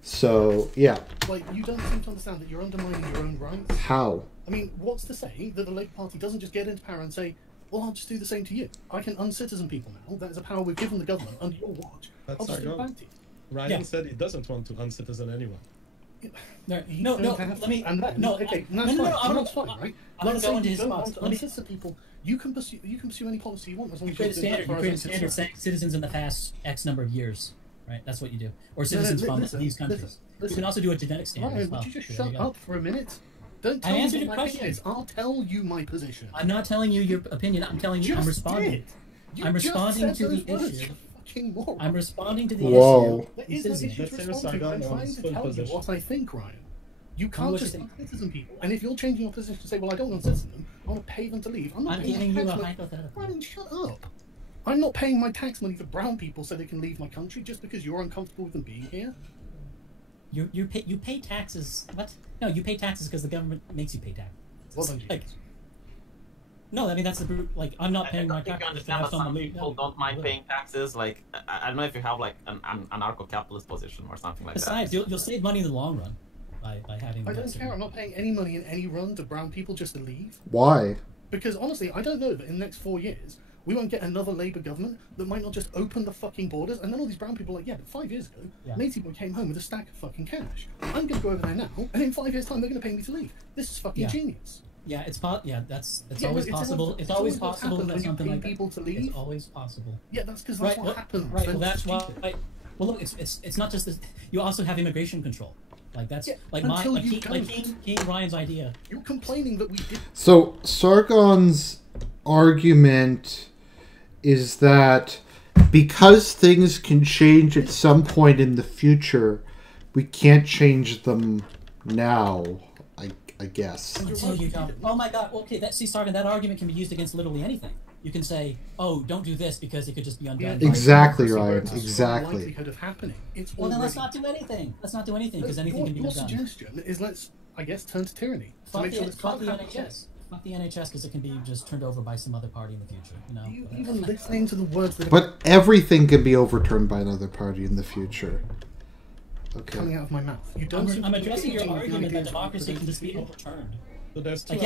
So, yeah. Like, you don't seem to understand that you're undermining your own rights. How? I mean, what's to say that the Labour Party doesn't just get into power and say, well, I'll just do the same to you. I can uncitizen people now. That is a power we've given the government under your watch. That's Argent. Ryan said he doesn't want to uncitizen anyone. No. Let me. No. Okay, that's fine, right? I'm going to go into his spots. Uncitizen people. You can pursue any policy you want as long as you create a standard saying citizens in the past X number of years, right? That's what you do. Or citizens from these countries. You can also do a genetic standard as well. Would you just shut up for a minute? Don't tell me what my opinion is. I'll tell you my position. I'm not telling you your opinion. I'm telling you. I'm responding. I'm responding to the issue. I'm responding to the issue. There is no issue to respond to. I'm trying to tell you what I think, Ryan. You can't just uncitizen people. And if you're changing your position to say, well, I don't want to uncitizen them, I want to pay them to leave. I'm giving you a hypothetical. Ryan, shut up. I'm not paying my tax money for brown people so they can leave my country just because you're uncomfortable with them being here. You pay taxes. What? No, you pay taxes because the government makes you pay taxes. Well, then, no, I mean that's like I'm not paying my taxes. You understand that some people don't mind paying taxes. Like I don't know if you have like an anarcho-capitalist position or something like that. Besides, you'll save money in the long run by having. I don't care. I'm not paying any money in any run to brown people just to leave. Why? Because honestly, I don't know that in the next 4 years we won't get another Labour government that might not just open the fucking borders, and then all these brown people are like, yeah, but 5 years ago, Matey Boy came home with a stack of fucking cash. I'm going to go over there now, and in 5 years' time, they're going to pay me to leave. This is fucking genius. Yeah, it's always possible. It's always possible that something like people to leave. It's always possible. Yeah, that's because that's what happens. Right. Well, that's why. Well, look, it's not just this. You also have immigration control. Like that's King Ryan's idea. You're complaining that we did. So Sargon's argument is that because things can change at some point in the future, we can't change them now. I guess. Until you don't. Oh my God. Okay. Sargon, that argument can be used against literally anything. You can say, "Oh, don't do this because it could just be undone." Exactly, Ryan. Exactly. Likelihood of happening. Well, then let's not do anything. Let's not do anything because anything can be done. Your suggestion is let's, I guess, turn to tyranny. Fuck the NHS. Fuck the NHS because it can be just turned over by some other party in the future. You know. Are you even listening to the words that? But everything can be overturned by another party in the future. Okay. Coming out of my mouth. You don't. I'm addressing your argument that democracy can just be overturned. So there's two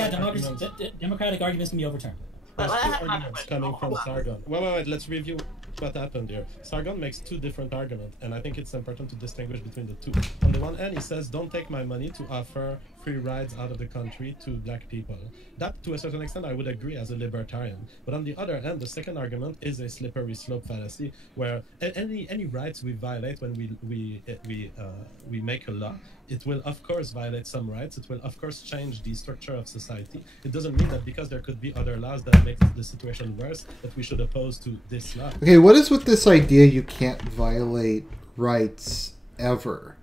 democratic arguments can be overturned. There's two arguments coming from Sargon. Wait, let's review what happened here. Sargon makes two different arguments, and I think it's important to distinguish between the two. On the one hand, he says, don't take my money to offer free rides out of the country to black people. That, to a certain extent, I would agree as a libertarian. But on the other hand, the second argument is a slippery slope fallacy, where any rights we violate when we make a law, it will of course violate some rights. It will of course change the structure of society. It doesn't mean that because there could be other laws that make the situation worse, that we should oppose to this law. Okay, what is with this idea you can't violate rights ever?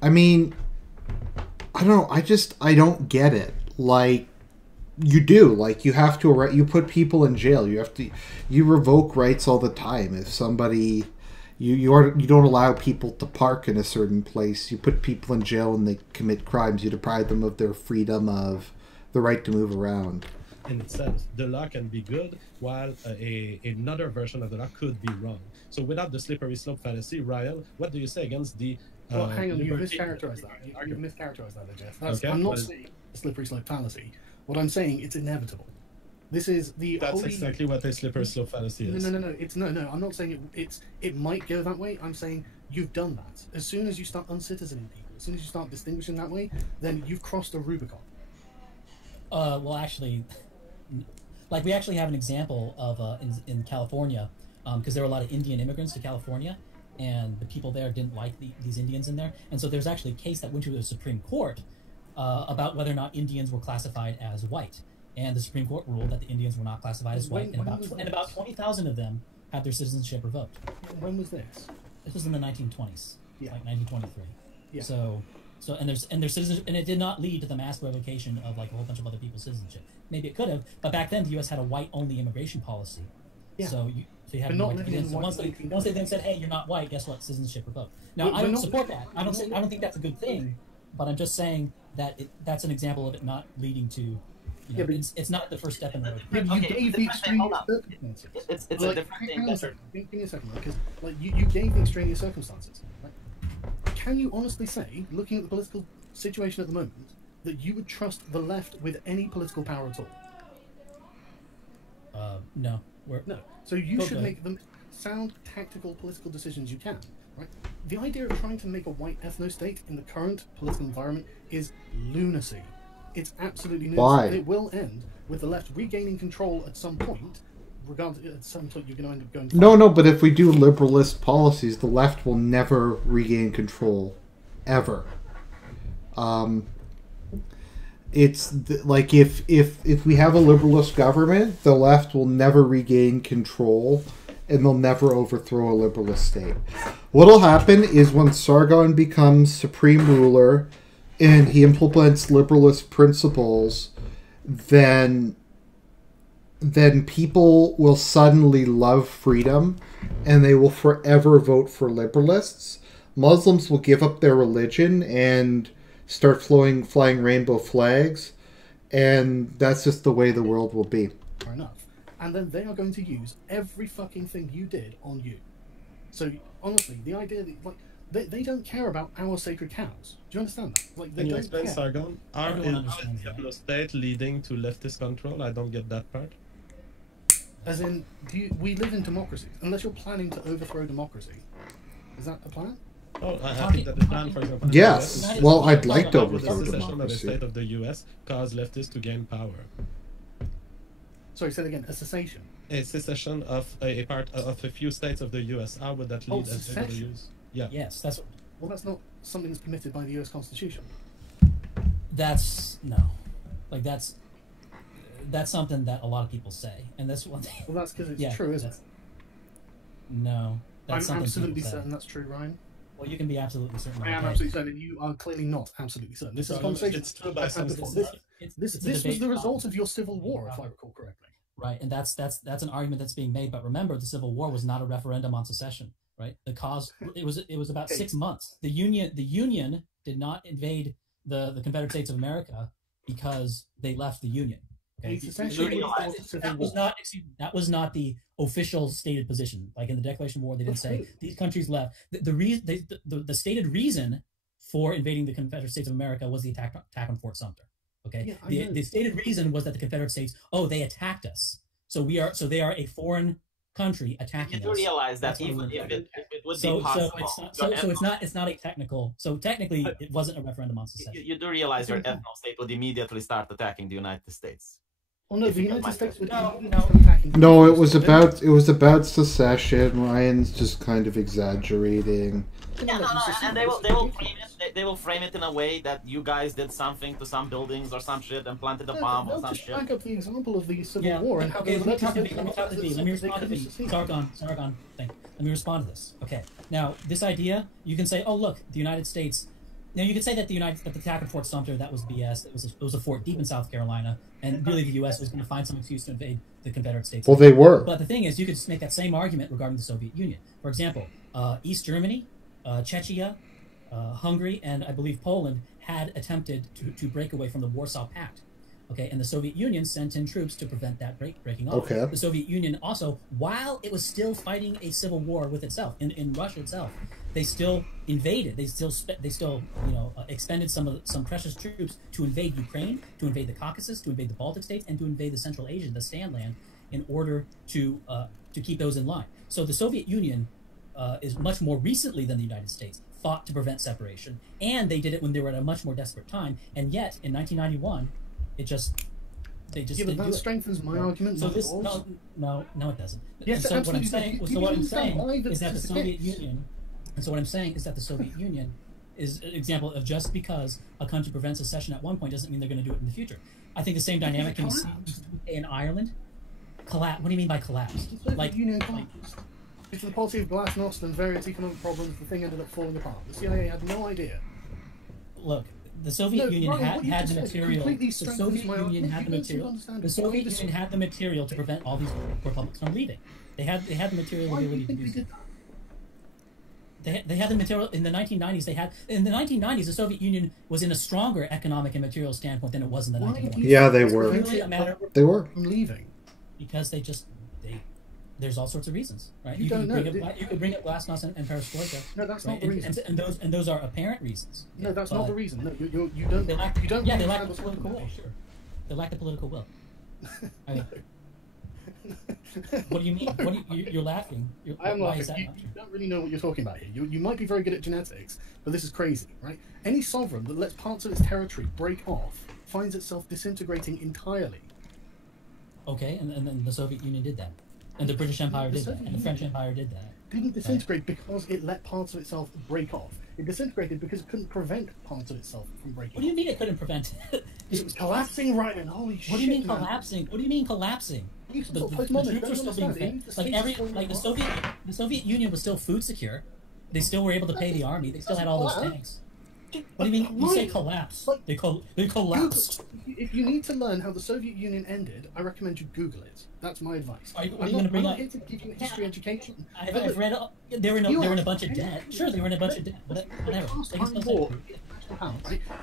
I mean, I don't know. I don't get it. Like, you do. Like, you have to. You put people in jail. You revoke rights all the time. If somebody. You don't allow people to park in a certain place. You put people in jail and they commit crimes. You deprive them of their freedom of the right to move around. In itself, the law can be good, while another version of the law could be wrong. So without the slippery slope fallacy, Ryan, what do you say against the... well, hang on, you mischaracterized that. You mischaracterized that, Jeff. I'm not saying the slippery slope fallacy. What I'm saying, it's inevitable. This is the That's exactly what a slippery slope fallacy is. No. I'm not saying it might go that way. I'm saying you've done that. As soon as you start uncitizening people, as soon as you start distinguishing that way, then you've crossed a Rubicon. Well, actually, like we actually have an example of in California, because there were a lot of Indian immigrants to California, and the people there didn't like these Indians in there, and so there's actually a case that went to the Supreme Court about whether or not Indians were classified as white. And the Supreme Court ruled that the Indians were not classified as white, and about 20,000 of them had their citizenship revoked. When was this? This was in the 1920s, like 1923. Yeah. So and their citizenship, and it did not lead to the mass revocation of like a whole bunch of other people's citizenship. Maybe it could have, but back then the U.S. had a white-only immigration policy. Yeah. So you have no right to get in. So once they then said, "Hey, you're not white," guess what? Citizenship revoked. Now I don't support that. I don't think that's a good thing, but I'm just saying that that's an example of it not leading to. You know, it's not the first step in the road. You gave the extraneous circumstances. It's a different thing. Give me a second, because like you gave the extraneous circumstances. Right? Can you honestly say, looking at the political situation at the moment, that you would trust the left with any political power at all? No. No. So you should make the sound, tactical, political decisions you can. Right? The idea of trying to make a white ethno-state in the current political environment is lunacy. It's absolutely lunacy. Why? And it will end with the left regaining control at some point. Regardless, at some point you're going to end up going. No, but if we do liberalist policies, the left will never regain control, ever. It's like if we have a liberalist government, the left will never regain control, and they'll never overthrow a liberalist state. What'll happen is when Sargon becomes supreme ruler, and he implements liberalist principles, then people will suddenly love freedom, and they will forever vote for liberalists. Muslims will give up their religion and start flying rainbow flags, and that's just the way the world will be. Fair enough. And then they are going to use every fucking thing you did on you. So honestly, the idea that like they don't care about our sacred cows. Do you understand that? Like they Can you don't explain, care. Sargon? Is the state leading to leftist control? I don't get that part. As in, we live in democracy. Unless you're planning to overthrow democracy, is that a plan? Oh, I think that the plan, for example, yes. Well, I'd like to overthrow the secession of the democracy. state of the U.S. caused leftists to gain power. Sorry, say that again. A cessation. A secession of a part of a few states of the U.S. How would that lead as they would use? Yeah. Yes, that's. Well, that's not something that's permitted by the U.S. Constitution. That's no, like that's something that a lot of people say, and that's one thing. Well, that's because it's true, isn't it? No, that's I'm absolutely certain that's true, Ryan. Well, you can be absolutely certain. I am absolutely certain, and you are clearly not absolutely certain. This is a conversation. It's true by some This was the result of your civil war, if I recall correctly. Right, and that's an argument that's being made. But remember, the Civil War was not a referendum on secession. Right, the cause it was about 6 months. The Union did not invade the Confederate States of America because they left the Union. Okay, that was not the official stated position. Like in the Declaration of War, they didn't say these countries left. The stated reason for invading the Confederate States of America was the attack on Fort Sumter. Okay, the stated reason was that the Confederate States, they attacked us. So they are a foreign country attacking us. You do realize that even if it would be possible. So it's not a technical. So technically, it wasn't a referendum on secession. You do realize your ethno state would immediately start attacking the United States. Well, no, the United States would No, it was about secession. Ryan's just kind of exaggerating. Yeah, and they will frame it in a way that you guys did something to some buildings or some shit and planted a bomb or some shit. Back up the example of the Civil War and how let me talk to B. Let me respond to B. Sargon thing. Let me respond to this. Okay. Now, this idea, you can say, look, the United States. Now, you could say that the attack on Fort Sumter, that was BS. It was a fort deep in South Carolina, and really the U.S. was going to find some excuse to invade the Confederate States. Well, they were. But the thing is, you could make that same argument regarding the Soviet Union. For example, East Germany, Czechia, Hungary, and I believe Poland had attempted to break away from the Warsaw Pact. Okay, and the Soviet Union sent in troops to prevent that breaking off. Okay. The Soviet Union also, while it was still fighting a civil war with itself in Russia itself, they still invaded. They still expended some precious troops to invade Ukraine, to invade the Caucasus, to invade the Baltic states, and to invade the Central Asia, the Stand land, in order to keep those in line. So the Soviet Union is much more recently than the United States fought to prevent separation, and they did it when they were at a much more desperate time. And yet, in 1991. They just but that strengthens my argument. So this no, it doesn't. Yes, so what I'm saying is that the Soviet Union. And so what I'm saying is that the Soviet Union is an example of just because a country prevents secession at one point doesn't mean they're going to do it in the future. I think the same dynamic can be seen in Ireland. collapse? What do you mean by collapse? Like Union collapsed. Due to the policy of glasnost and various economic problems, the thing ended up falling apart. The CIA had no idea. Look, the Soviet Union had the material. The Soviet Union had the material. The Soviet Union had the material to prevent all these republics from leaving. They had the material ability to do so. They had the material in the 1990s. In the 1990s, the Soviet Union was in a stronger economic and material standpoint than it was in the 1920s. Yeah, they were. They were from leaving because there's all sorts of reasons, right? You could bring up glasnost and perestroika. No, that's not the reason. And those are apparent reasons. No, that's not the reason. No, you don't. They lack the political will. Sure, they lack the political will. I mean, what do you mean? You're laughing. I am laughing. You don't really know what you're talking about here. You might be very good at genetics, but this is crazy, right? Any sovereign that lets parts of its territory break off finds itself disintegrating entirely. Okay, and then the Soviet Union did that. And the British Empire did that, and the French Empire did that. Didn't disintegrate because it let parts of itself break off. It disintegrated because it couldn't prevent parts of itself from breaking off. What do you mean it couldn't prevent it? It was collapsing right in. Holy shit! What do you mean collapsing? What do you mean collapsing? The troops were still being fed. The Soviet Union was still food secure. They still were able to pay the army. They still had all those tanks. What do you mean? You say collapse? They collapsed. If you need to learn how the Soviet Union ended, I recommend you Google it. That's my advice. Are you going to bring up? I'm not here to give you a history education. I've read. They were in a bunch of debt. Sure, they were in a bunch of debt. Whatever.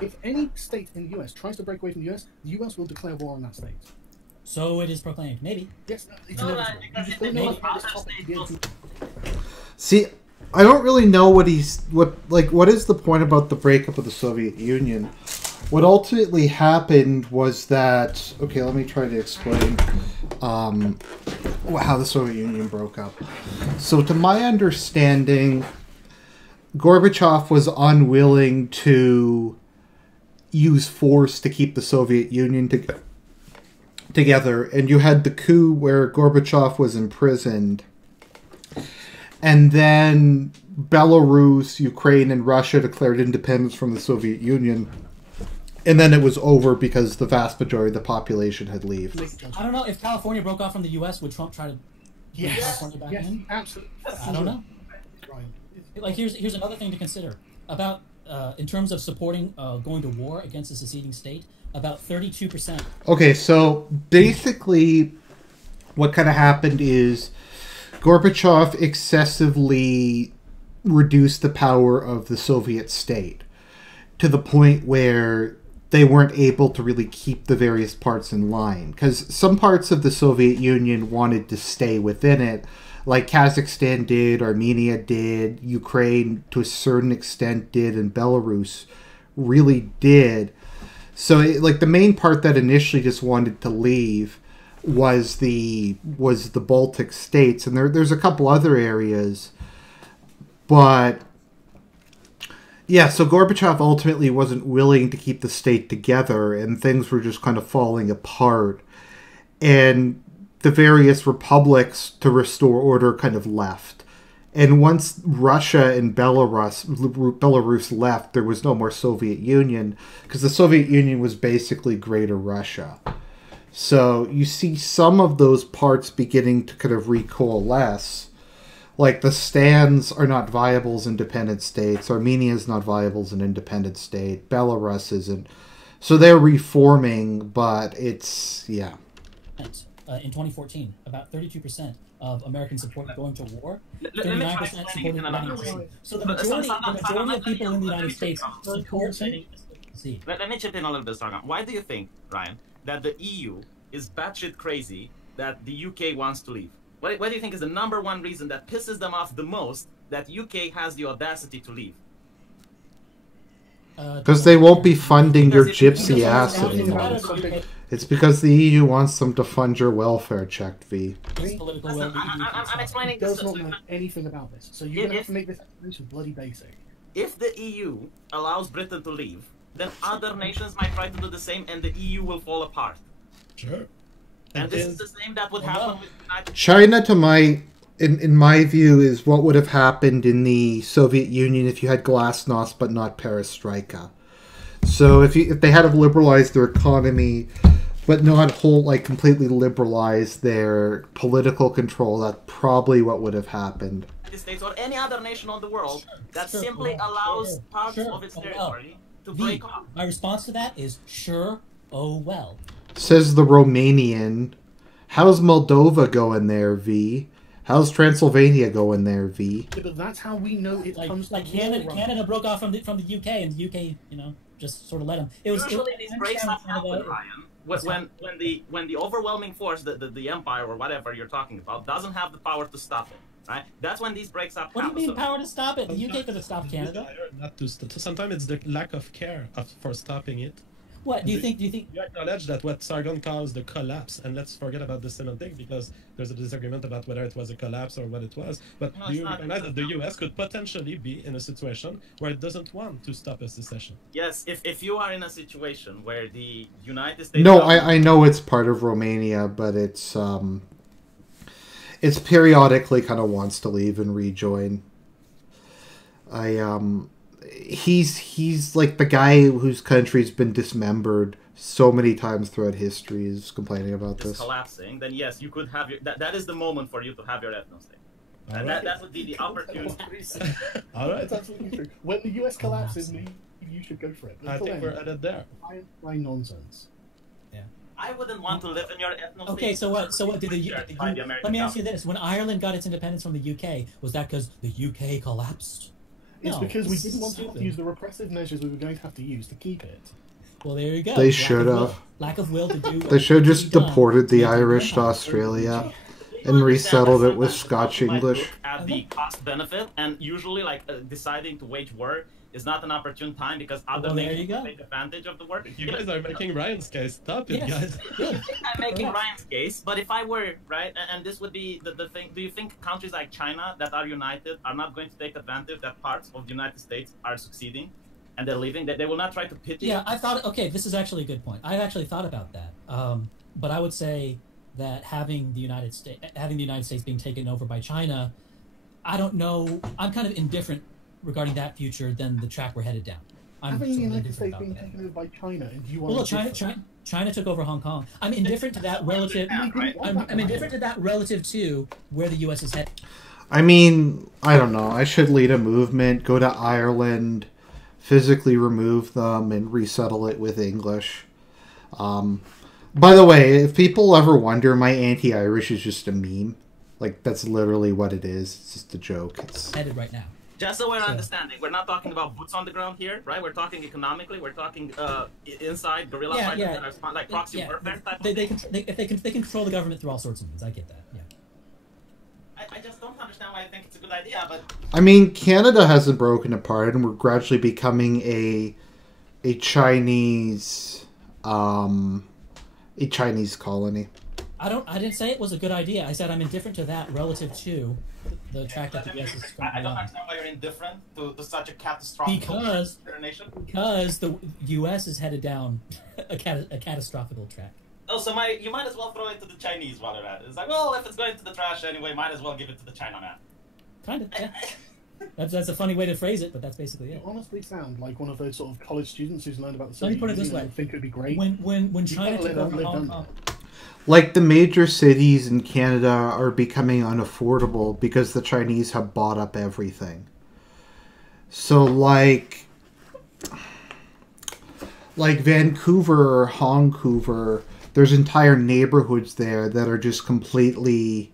If any state in the US tries to break away from the US will declare war on that state. So it is proclaimed. Maybe. Yes, it's inevitable. See, I don't really know what is the point about the breakup of the Soviet Union. What ultimately happened was that, okay, let me try to explain how the Soviet Union broke up. So to my understanding, Gorbachev was unwilling to use force to keep the Soviet Union together, and you had the coup where Gorbachev was imprisoned. And then Belarus, Ukraine, and Russia declared independence from the Soviet Union. And then it was over because the vast majority of the population had left. I don't know. If California broke off from the U.S., would Trump try to get California back in? Absolutely. I don't know. Like, here's another thing to consider. About, in terms of supporting going to war against a seceding state, about 32%. Okay, so basically what kind of happened is Gorbachev excessively reduced the power of the Soviet state to the point where they weren't able to really keep the various parts in line. Because some parts of the Soviet Union wanted to stay within it, like Kazakhstan did, Armenia did, Ukraine to a certain extent did, and Belarus really did. So the main part that initially just wanted to leave was the Baltic states, and there's a couple other areas, but yeah, so Gorbachev ultimately wasn't willing to keep the state together, and things were just kind of falling apart, and the various republics to restore order kind of left. And once Russia and Belarus left, there was no more Soviet Union, because the Soviet Union was basically Greater Russia. So you see some of those parts beginning to kind of recoalesce. Like the Stans are not viable as independent states. Armenia is not viable as an independent state. Belarus isn't. So they're reforming, but it's, yeah. In 2014, about 32% of Americans supported going to war. 39% supported United States. So the majority of people in the United States support seceding. Let me chip in a little bit, Sargon. Why do you think, Ryan, that the EU is batshit crazy that the UK wants to leave? What do you think is the number one reason that pisses them off the most that UK has the audacity to leave? Because they won't be funding your gypsy ass anymore. It's because the EU wants them to fund your welfare check, V. I'm explaining this. Does not know anything about this, so you're gonna have to make this explanation bloody basic. If the EU allows Britain to leave, then other nations might try to do the same, and the EU will fall apart. Sure. And this is the same that would happen with United China, in my view, is what would have happened in the Soviet Union if you had glasnost but not perestroika. So if they had liberalized their economy, but not completely liberalize their political control. That's probably what would have happened. States or any other nation on the world that simply allows parts of its territory to break off. My response to that is sure, oh well. Says the Romanian. How's Moldova going there, V? How's Transylvania going there, V? Yeah, but that's how we know it comes like Canada. Canada broke off from the UK, and the UK, just sort of let them. Usually these breaks up happen, Ryan. When the overwhelming force, the empire or whatever you're talking about, doesn't have the power to stop it. Right? That's when these breaks up. What do you mean power to stop it? The UK could have stopped Canada. Not to sometimes it's the lack of care for stopping it. What do you think? You acknowledge that what Sargon caused the collapse, and let's forget about the semantic because there's a disagreement about whether it was a collapse or what it was. But do you recognize that the US could potentially be in a situation where it doesn't want to stop a secession? Yes, if you are in a situation where the United States. No, I know it's part of Romania, but it's periodically kind of wants to leave and rejoin. He's like the guy whose country's been dismembered so many times throughout history is complaining about this. Collapsing, then yes, you could have your... That is the moment for you to have your ethno-state. And that would be the opportunity. All right, that's absolutely true. When the US collapses, you should go for it. I think we're headed there. Why nonsense? I wouldn't want to live in your ethno-state. Okay, so what did let me ask you this. When Ireland got its independence from the UK, was that because the UK collapsed? It's because we didn't want to have to use the repressive measures we were going to have to use to keep it. Well, there you go. They should have. Lack of will to do. They should have just deported the Irish to Australia and resettled it with Scotch English. At the cost benefit, and usually deciding to wage war is not an opportune time because other nations take advantage of the work. You guys are making Ryan's case. Stop it, guys. I'm making Ryan's case, but if I were, right, and this would be the thing, do you think countries like China that are united are not going to take advantage that parts of the United States are succeeding and they're leaving, that they will not try to pity? Yeah, I thought, okay, this is actually a good point. I've actually thought about that. But I would say that having the United States being taken over by China, I don't know, I'm kind of indifferent regarding that future than the track we're headed down. Having the United States being taken over by China, and you want China took over Hong Kong. I'm indifferent to that relative. I'm indifferent to that relative to where the U.S. is headed. I mean, I don't know. I should lead a movement, go to Ireland, physically remove them, and resettle it with English. By the way, if people ever wonder, my anti-Irish is just a meme. Like, that's literally what it is. It's just a joke. It's headed right now. Just so we're understanding, we're not talking about boots on the ground here, right? We're talking economically. We're talking inside guerrilla fighters, like proxy warfare type they can control the government through all sorts of means. I get that. Yeah. I just don't understand why I think it's a good idea, but I mean, Canada hasn't broken apart, and we're gradually becoming a Chinese colony. I didn't say it was a good idea. I said I'm indifferent to that relative to the track that the U.S. is going I don't understand why you're indifferent to such a catastrophic nation. Because the U.S. is headed down a catastrophical track. Oh, so you might as well throw it to the Chinese while they're at it. It's like, well, if it's going to the trash anyway, might as well give it to the China man. Kind of, yeah. That's a funny way to phrase it, but that's basically it. You honestly sound like one of those sort of college students who's learned about the Soviet Union. Let me put it this way. I think it'd be great. When China took over Hong Kong... Like, the major cities in Canada are becoming unaffordable because the Chinese have bought up everything. So, like Vancouver or Hongkouver, there's entire neighborhoods there that are just completely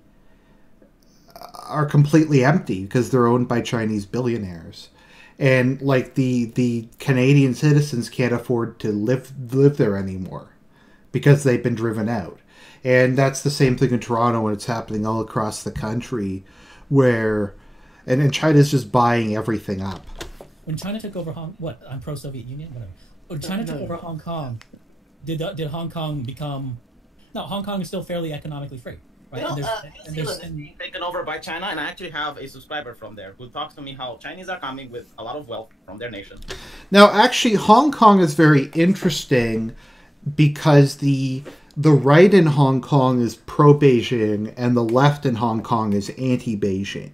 empty because they're owned by Chinese billionaires. And, like, the Canadian citizens can't afford to live there anymore because they've been driven out. And that's the same thing in Toronto, and it's happening all across the country, where, and China's just buying everything up. When China took over I'm pro-Soviet Union, whatever. When China took over Hong Kong, did Hong Kong become? No, Hong Kong is still fairly economically free, right? New Zealand is being taken over by China, and I actually have a subscriber from there who talks to me how Chinese are coming with a lot of wealth from their nation. Now, actually, Hong Kong is very interesting because the right in Hong Kong is pro-Beijing, and the left in Hong Kong is anti-Beijing.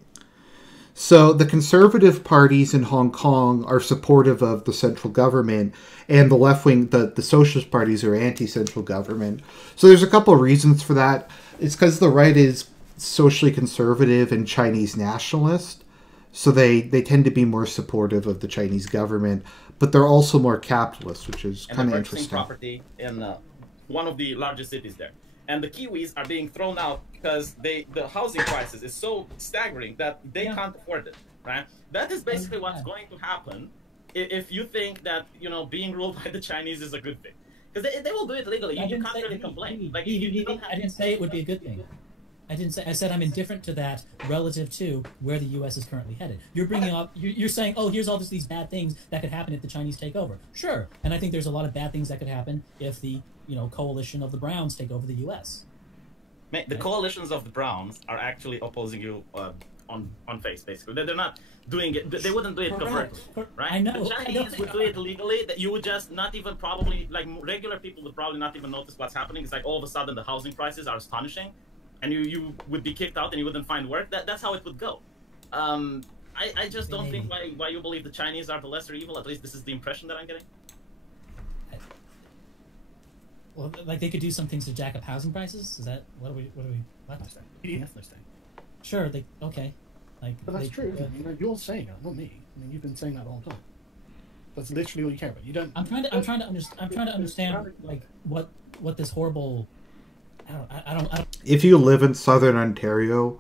So the conservative parties in Hong Kong are supportive of the central government, and the left wing, the socialist parties, are anti-central government. So there's a couple of reasons for that. It's because the right is socially conservative and Chinese nationalist, so they tend to be more supportive of the Chinese government, but they're also more capitalist, which is kind of interesting. Property in one of the largest cities there. And the Kiwis are being thrown out because the housing crisis is so staggering that they can't afford it, right? That is basically what's going to happen if you think that, you know, being ruled by the Chinese is a good thing. Because they will do it legally. You can't really complain. Like, I didn't say it would be a good thing. I said I'm indifferent to that relative to where the U.S. is currently headed. You're bringing up, you're saying, oh, here's all these bad things that could happen if the Chinese take over. Sure, and I think there's a lot of bad things that could happen if the coalition of the Browns take over the U.S. The coalitions of the Browns are actually opposing you on face, basically. They're not doing it. They wouldn't do it covertly, right? I know. The Chinese would do it illegally. That you would just not even probably, like, regular people would probably not even notice what's happening. It's like all of a sudden the housing prices are astonishing, and you would be kicked out and you wouldn't find work. That's how it would go. I just don't think why you believe the Chinese are the lesser evil. At least this is the impression that I'm getting. Well, like they could do some things to jack up housing prices. Is that what are we left? Yes, no state. Sure. Okay. Like, but that's true. You know, you're saying that, not me. I mean, you've been saying that the whole time. That's literally all you care about. You don't. I'm trying to understand like what this horrible. I don't. If you live in southern Ontario,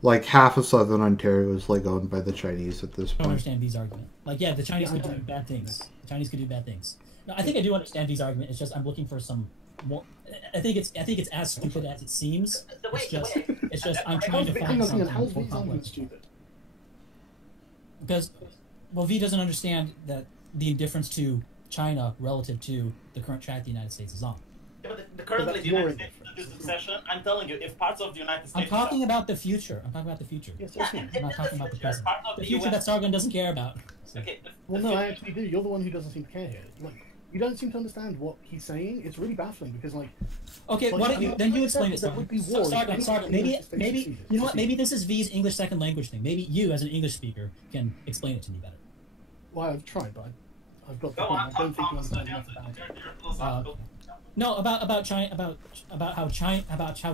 like half of southern Ontario is like owned by the Chinese at this point. I don't understand these arguments. Like, yeah, the Chinese could do bad things. The Chinese could do bad things. No, I think I do understand these arguments. It's just I'm looking for some more. I think it's as stupid as it seems. It's just I'm trying to find something more complex. Because, well, V doesn't understand that the indifference to China relative to the current track the United States is on. Yeah, but currently the United States is in succession. I'm telling you, if parts of the United States... I'm talking about the future. Yes, I'm not talking about the present. The future that Sargon doesn't care about. So. Okay, well, no, I actually do. You're the one who doesn't seem to care here. Like, you don't seem to understand what he's saying. It's really baffling because, like... Okay, why don't you... Then you explain it, Sargon. Sargon, maybe... You know what? Maybe this is V's English second language thing. Maybe you, as an English speaker, can explain it to me better. Well, I've tried, but I've got the point. I don't think you understand enough about it. No, about China, about how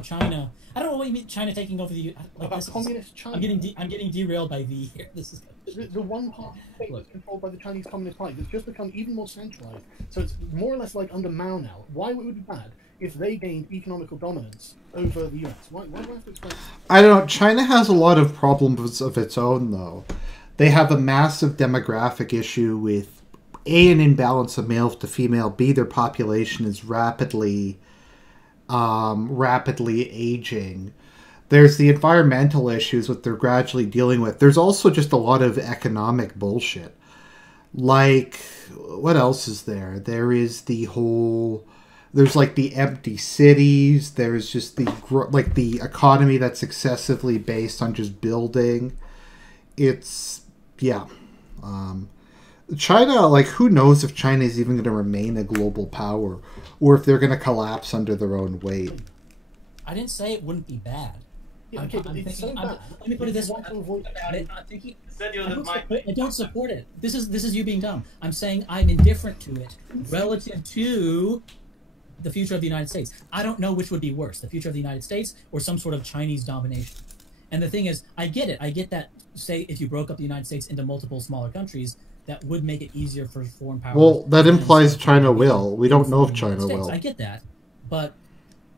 China. I don't know what you mean. China taking over the. Like, about communist China. I'm getting derailed by V here. This is the one part that's controlled by the Chinese Communist Party that's just become even more centralized. So it's more or less like under Mao now. Why would it be bad if they gained economical dominance over the US? Why do I have to explain? I don't know. China has a lot of problems of its own, though. They have a massive demographic issue with A, an imbalance of male to female, B, their population is rapidly aging. There's the environmental issues that they're gradually dealing with. There's also just a lot of economic bullshit. Like, what else is there? There's like the empty cities. There's just the economy that's excessively based on just building. China, like, who knows if China is even going to remain a global power or if they're going to collapse under their own weight. I didn't say it wouldn't be bad. Yeah, okay, but it's so bad. Let me put it this way. I don't support it. This is you being dumb. I'm saying I'm indifferent to it relative to the future of the United States. I don't know which would be worse, the future of the United States or some sort of Chinese domination. And the thing is, I get it. I get that, say, if you broke up the United States into multiple smaller countries, that would make it easier for foreign powers. Well, that implies China will. We don't know if China will. I get that. But,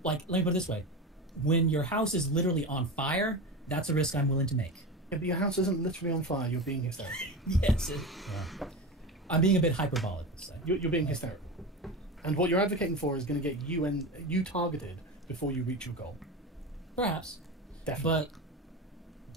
like, let me put it this way. When your house is literally on fire, that's a risk I'm willing to make. Yeah, but your house isn't literally on fire. You're being hysterical. Yes. I'm being a bit hyperbolic. So. You're being hysterical. And what you're advocating for is going to get you targeted before you reach your goal. Perhaps. Definitely. But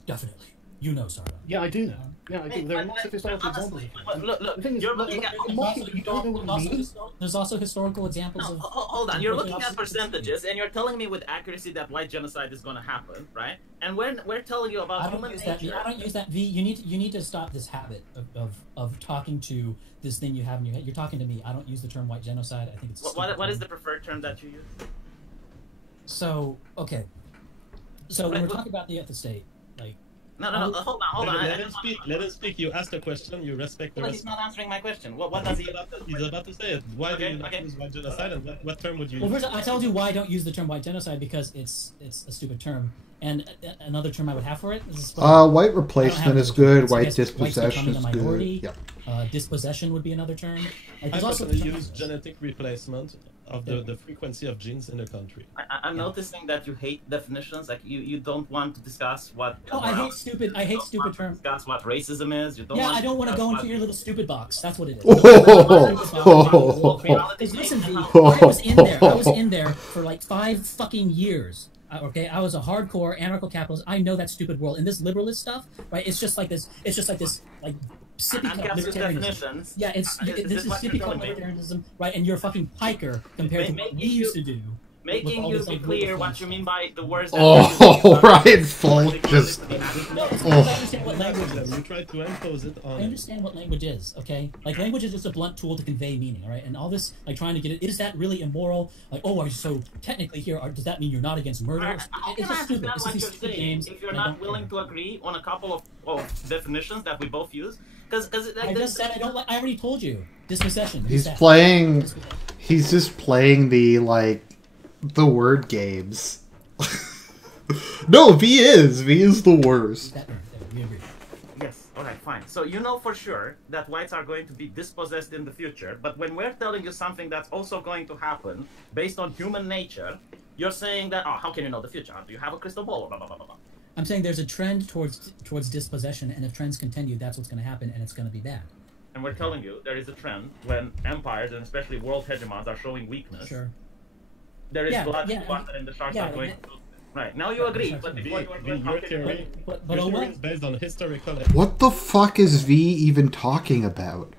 definitely. You know, Sargon. Yeah, I do know. Yeah, I do. There are lots of historical examples. Look, the thing is, you're looking at... you don't know what it means. There's also historical examples of... Hold on. You're looking at percentages, and you're telling me with accuracy that white genocide is going to happen, right? And we're telling you about human nature... I don't use that, V. You need to stop this habit of talking to this thing you have in your head. You're talking to me. I don't use the term white genocide. I think it's... What is the preferred term that you use? So, okay. So when we're talking about the state, like... No, hold on. Let him speak. Let him speak. You asked a question. You respect the But rest. he's not answering my question. What does he? He's about to say it. Why do you not use white genocide? And what term would you Well, use? first, I told you why I don't use the term white genocide because it's a stupid term. And another term I would have for it is white replacement is good. White whites dispossession becoming is a good. minority. Yep. Dispossession would be another term. Like, I there's also personally use genetic replacement of the frequency of genes in a country. I'm noticing that you hate definitions. Like you don't want to discuss what. Oh, I hate stupid terms. Discuss what racism is. You don't. Yeah, want I don't want to go into what- your little stupid box. That's what it is. Oh. Listen, V, I was in there. I was in there for like 5 fucking years. Okay, I was a hardcore anarcho-capitalist. I know that stupid world. And this liberalist stuff, right? It's just like this. It's just like this, like sippy cup Uncapsulated libertarianism. definitions. Yeah, this is what sippy you're cup telling me? libertarianism, right? And you're a fucking piker compared to what we used to do. Making all you this, be like, clear liberal what you mean by the words. Oh, Ryan Folk just. No, it's Oh. I understand what language is. You try to impose it on. I understand what language is, okay? Like, language is just a blunt tool to convey meaning, all right? And all this, like, trying to get it, is that really immoral? Like, oh, are you so technically here, or does that mean you're not against murder? I It's can just stupid. understand It's what these you're stupid saying games. if you're and I not don't willing care. to agree on a couple of definitions that we both use. Because I just said I don't like, I already told you. Dispossession. He's playing. He's just playing the word games. No, V is the worst. We agree. Yes, alright, fine. So you know for sure that whites are going to be dispossessed in the future, but when we're telling you something that's also going to happen based on human nature, you're saying that, oh, how can you know the future? Do you have a crystal ball? Blah, blah, blah, blah, blah. I'm saying there's a trend towards dispossession, and if trends continue, that's what's going to happen, and it's going to be bad. And we're telling you there is a trend when empires, and especially world hegemons, are showing weakness. Sure. There is blood yeah, water, and the sharks yeah, are going to... Right, now you agree, but before you were going Your theory, But your oh, theory what? is based on historical. What the fuck is V even talking about?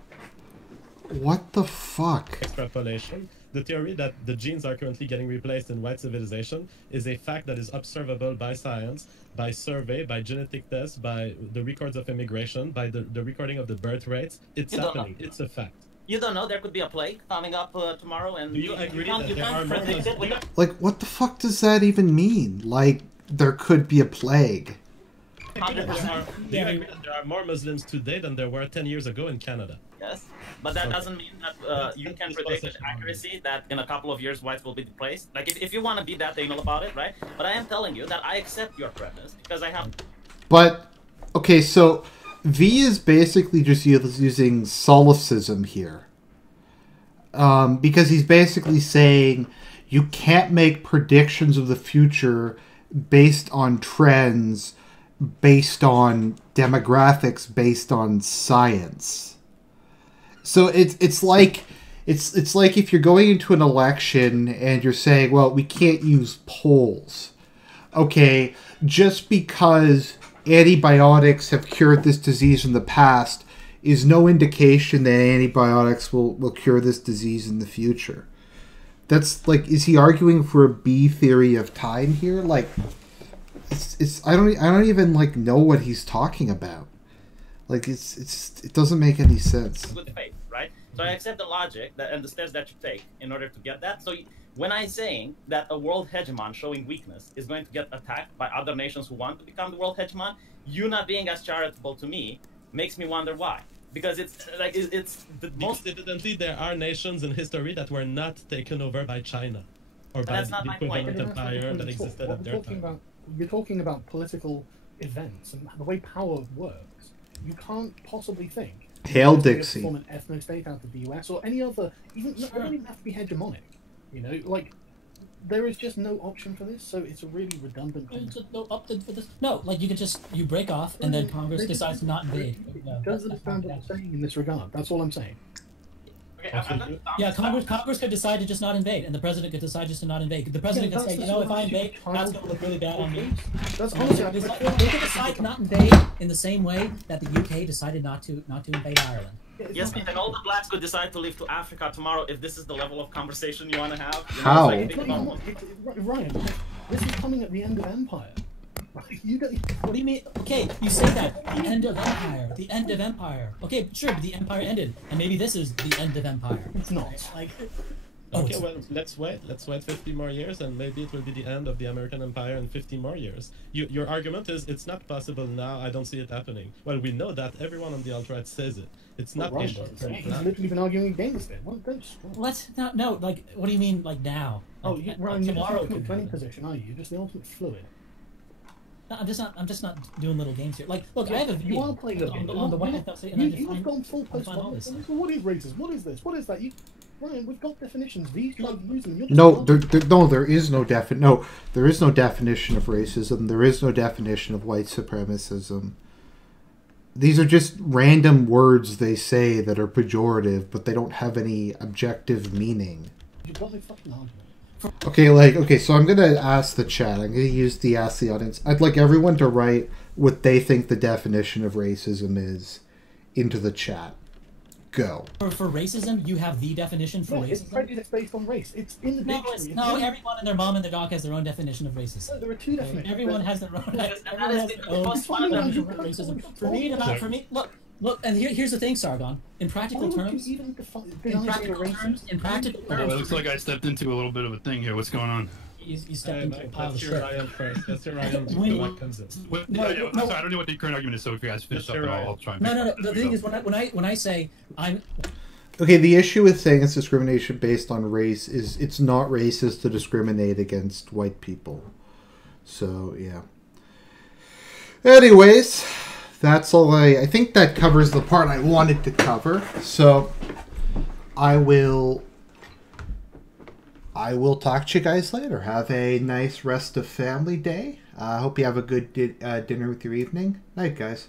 What the fuck? Extrapolation. The theory that the genes are currently getting replaced in white civilization is a fact that is observable by science, by survey, by genetic tests, by the records of immigration, by the recording of the birth rates. It's happening. It's a fact. You don't know, there could be a plague coming up tomorrow, and Do you agree that there are predict it with Like, what the fuck does that even mean? Like, there could be a plague. Do you agree that there are more Muslims today than there were 10 years ago in Canada? Yes, but that doesn't mean that you can predict with accuracy that in a couple of years whites will be displaced. Like, if you want to be that anal about it, right? But I am telling you that I accept your premise because I have... But, okay, so V is basically just using solipsism here. Because he's basically saying you can't make predictions of the future based on trends, based on demographics, based on science. So it's like if you're going into an election and you're saying, well, we can't use polls. Okay, just because antibiotics have cured this disease in the past is no indication that antibiotics will cure this disease in the future. That's like, is he arguing for a B theory of time here? Like, it's I don't even like know what he's talking about. Like, it doesn't make any sense. Good faith, right? So I accept the logic that and the steps that you take in order to get that. So when I'm saying that a world hegemon showing weakness is going to get attacked by other nations who want to become the world hegemon, you not being as charitable to me makes me wonder why. Because it's like it's the most. Evidently, there are nations in history that were not taken over by China or by that's not the my point. equivalent empire that existed at their time. You're talking about political events and the way power works. You can't possibly think. Hail to Dixie. form an ethno state out of the US or any other. Even it doesn't even have to be hegemonic. You know, like there is just no option for this, so it's a really redundant thing. No, like you break off and then Congress decides to not invade. Does understand what I'm saying in this regard. That's all I'm saying. Okay, Yeah, Congress could decide to just not invade, and the president could decide just to not invade. The president could say, you know, if I invade, that's going to look really bad on me. That's honestly, They could decide to not invade in the same way that the UK decided not to invade Ireland. Yes, and all the blacks could decide to leave to Africa tomorrow if this is the level of conversation you want to have. You know, How? it's like, Ryan, this is coming at the end of Empire. You don't. What do you mean? Okay, you say that. The end of Empire. The end of Empire. Okay, sure, but the Empire ended. And maybe this is the end of Empire. It's not. Like, Okay, well, let's wait. Let's wait 50 more years, and maybe it will be the end of the American Empire in 50 more years. Your argument is it's not possible now. I don't see it happening. Well, we know that. Everyone on the alt-right says it. It's not Right. in He's literally been arguing against it. What? No, like, what do you mean, like, now? Oh, Like, you're in the tomorrow ultimate could training happen. position, are you? You're just the ultimate fluid. No, I'm just not doing little games here. Like, look, I have a video. You are playing on the one hand, You've gone full post-modern. What is racism? What is this? What is that? Ryan, we've got definitions. These guys use them. There is no definition of racism. There is no definition of white supremacism. These are just random words they say that are pejorative, but they don't have any objective meaning. You've got no fucking argument. So I'm gonna ask the chat. I'm gonna ask the audience. I'd like everyone to write what they think the definition of racism is into the chat. Go. For racism, you have the definition for racism. It's prejudice based on race. It's in the dictionary. No, everyone and their mom and their dog has their own definition of racism. No, there are two definitions. Everyone has their own. That is the most definition of racism. For me, look, and here's the thing, Sargon. In practical terms, It looks like I stepped into a little bit of a thing here. What's going on? you stepped into a pile of Let's hear shit. Ryan first. Let's hear Ryan before Mike comes in. Sorry, I don't know what the current argument is, so if you guys finish up, I'll try and... No. The thing is, when I say I'm... Okay, the issue with saying it's discrimination based on race is it's not racist to discriminate against white people. So, yeah. Anyways, that's all I think that covers the part I wanted to cover. So, I will talk to you guys later. Have a nice rest of family day. I hope you have a good dinner with your evening. Night, guys.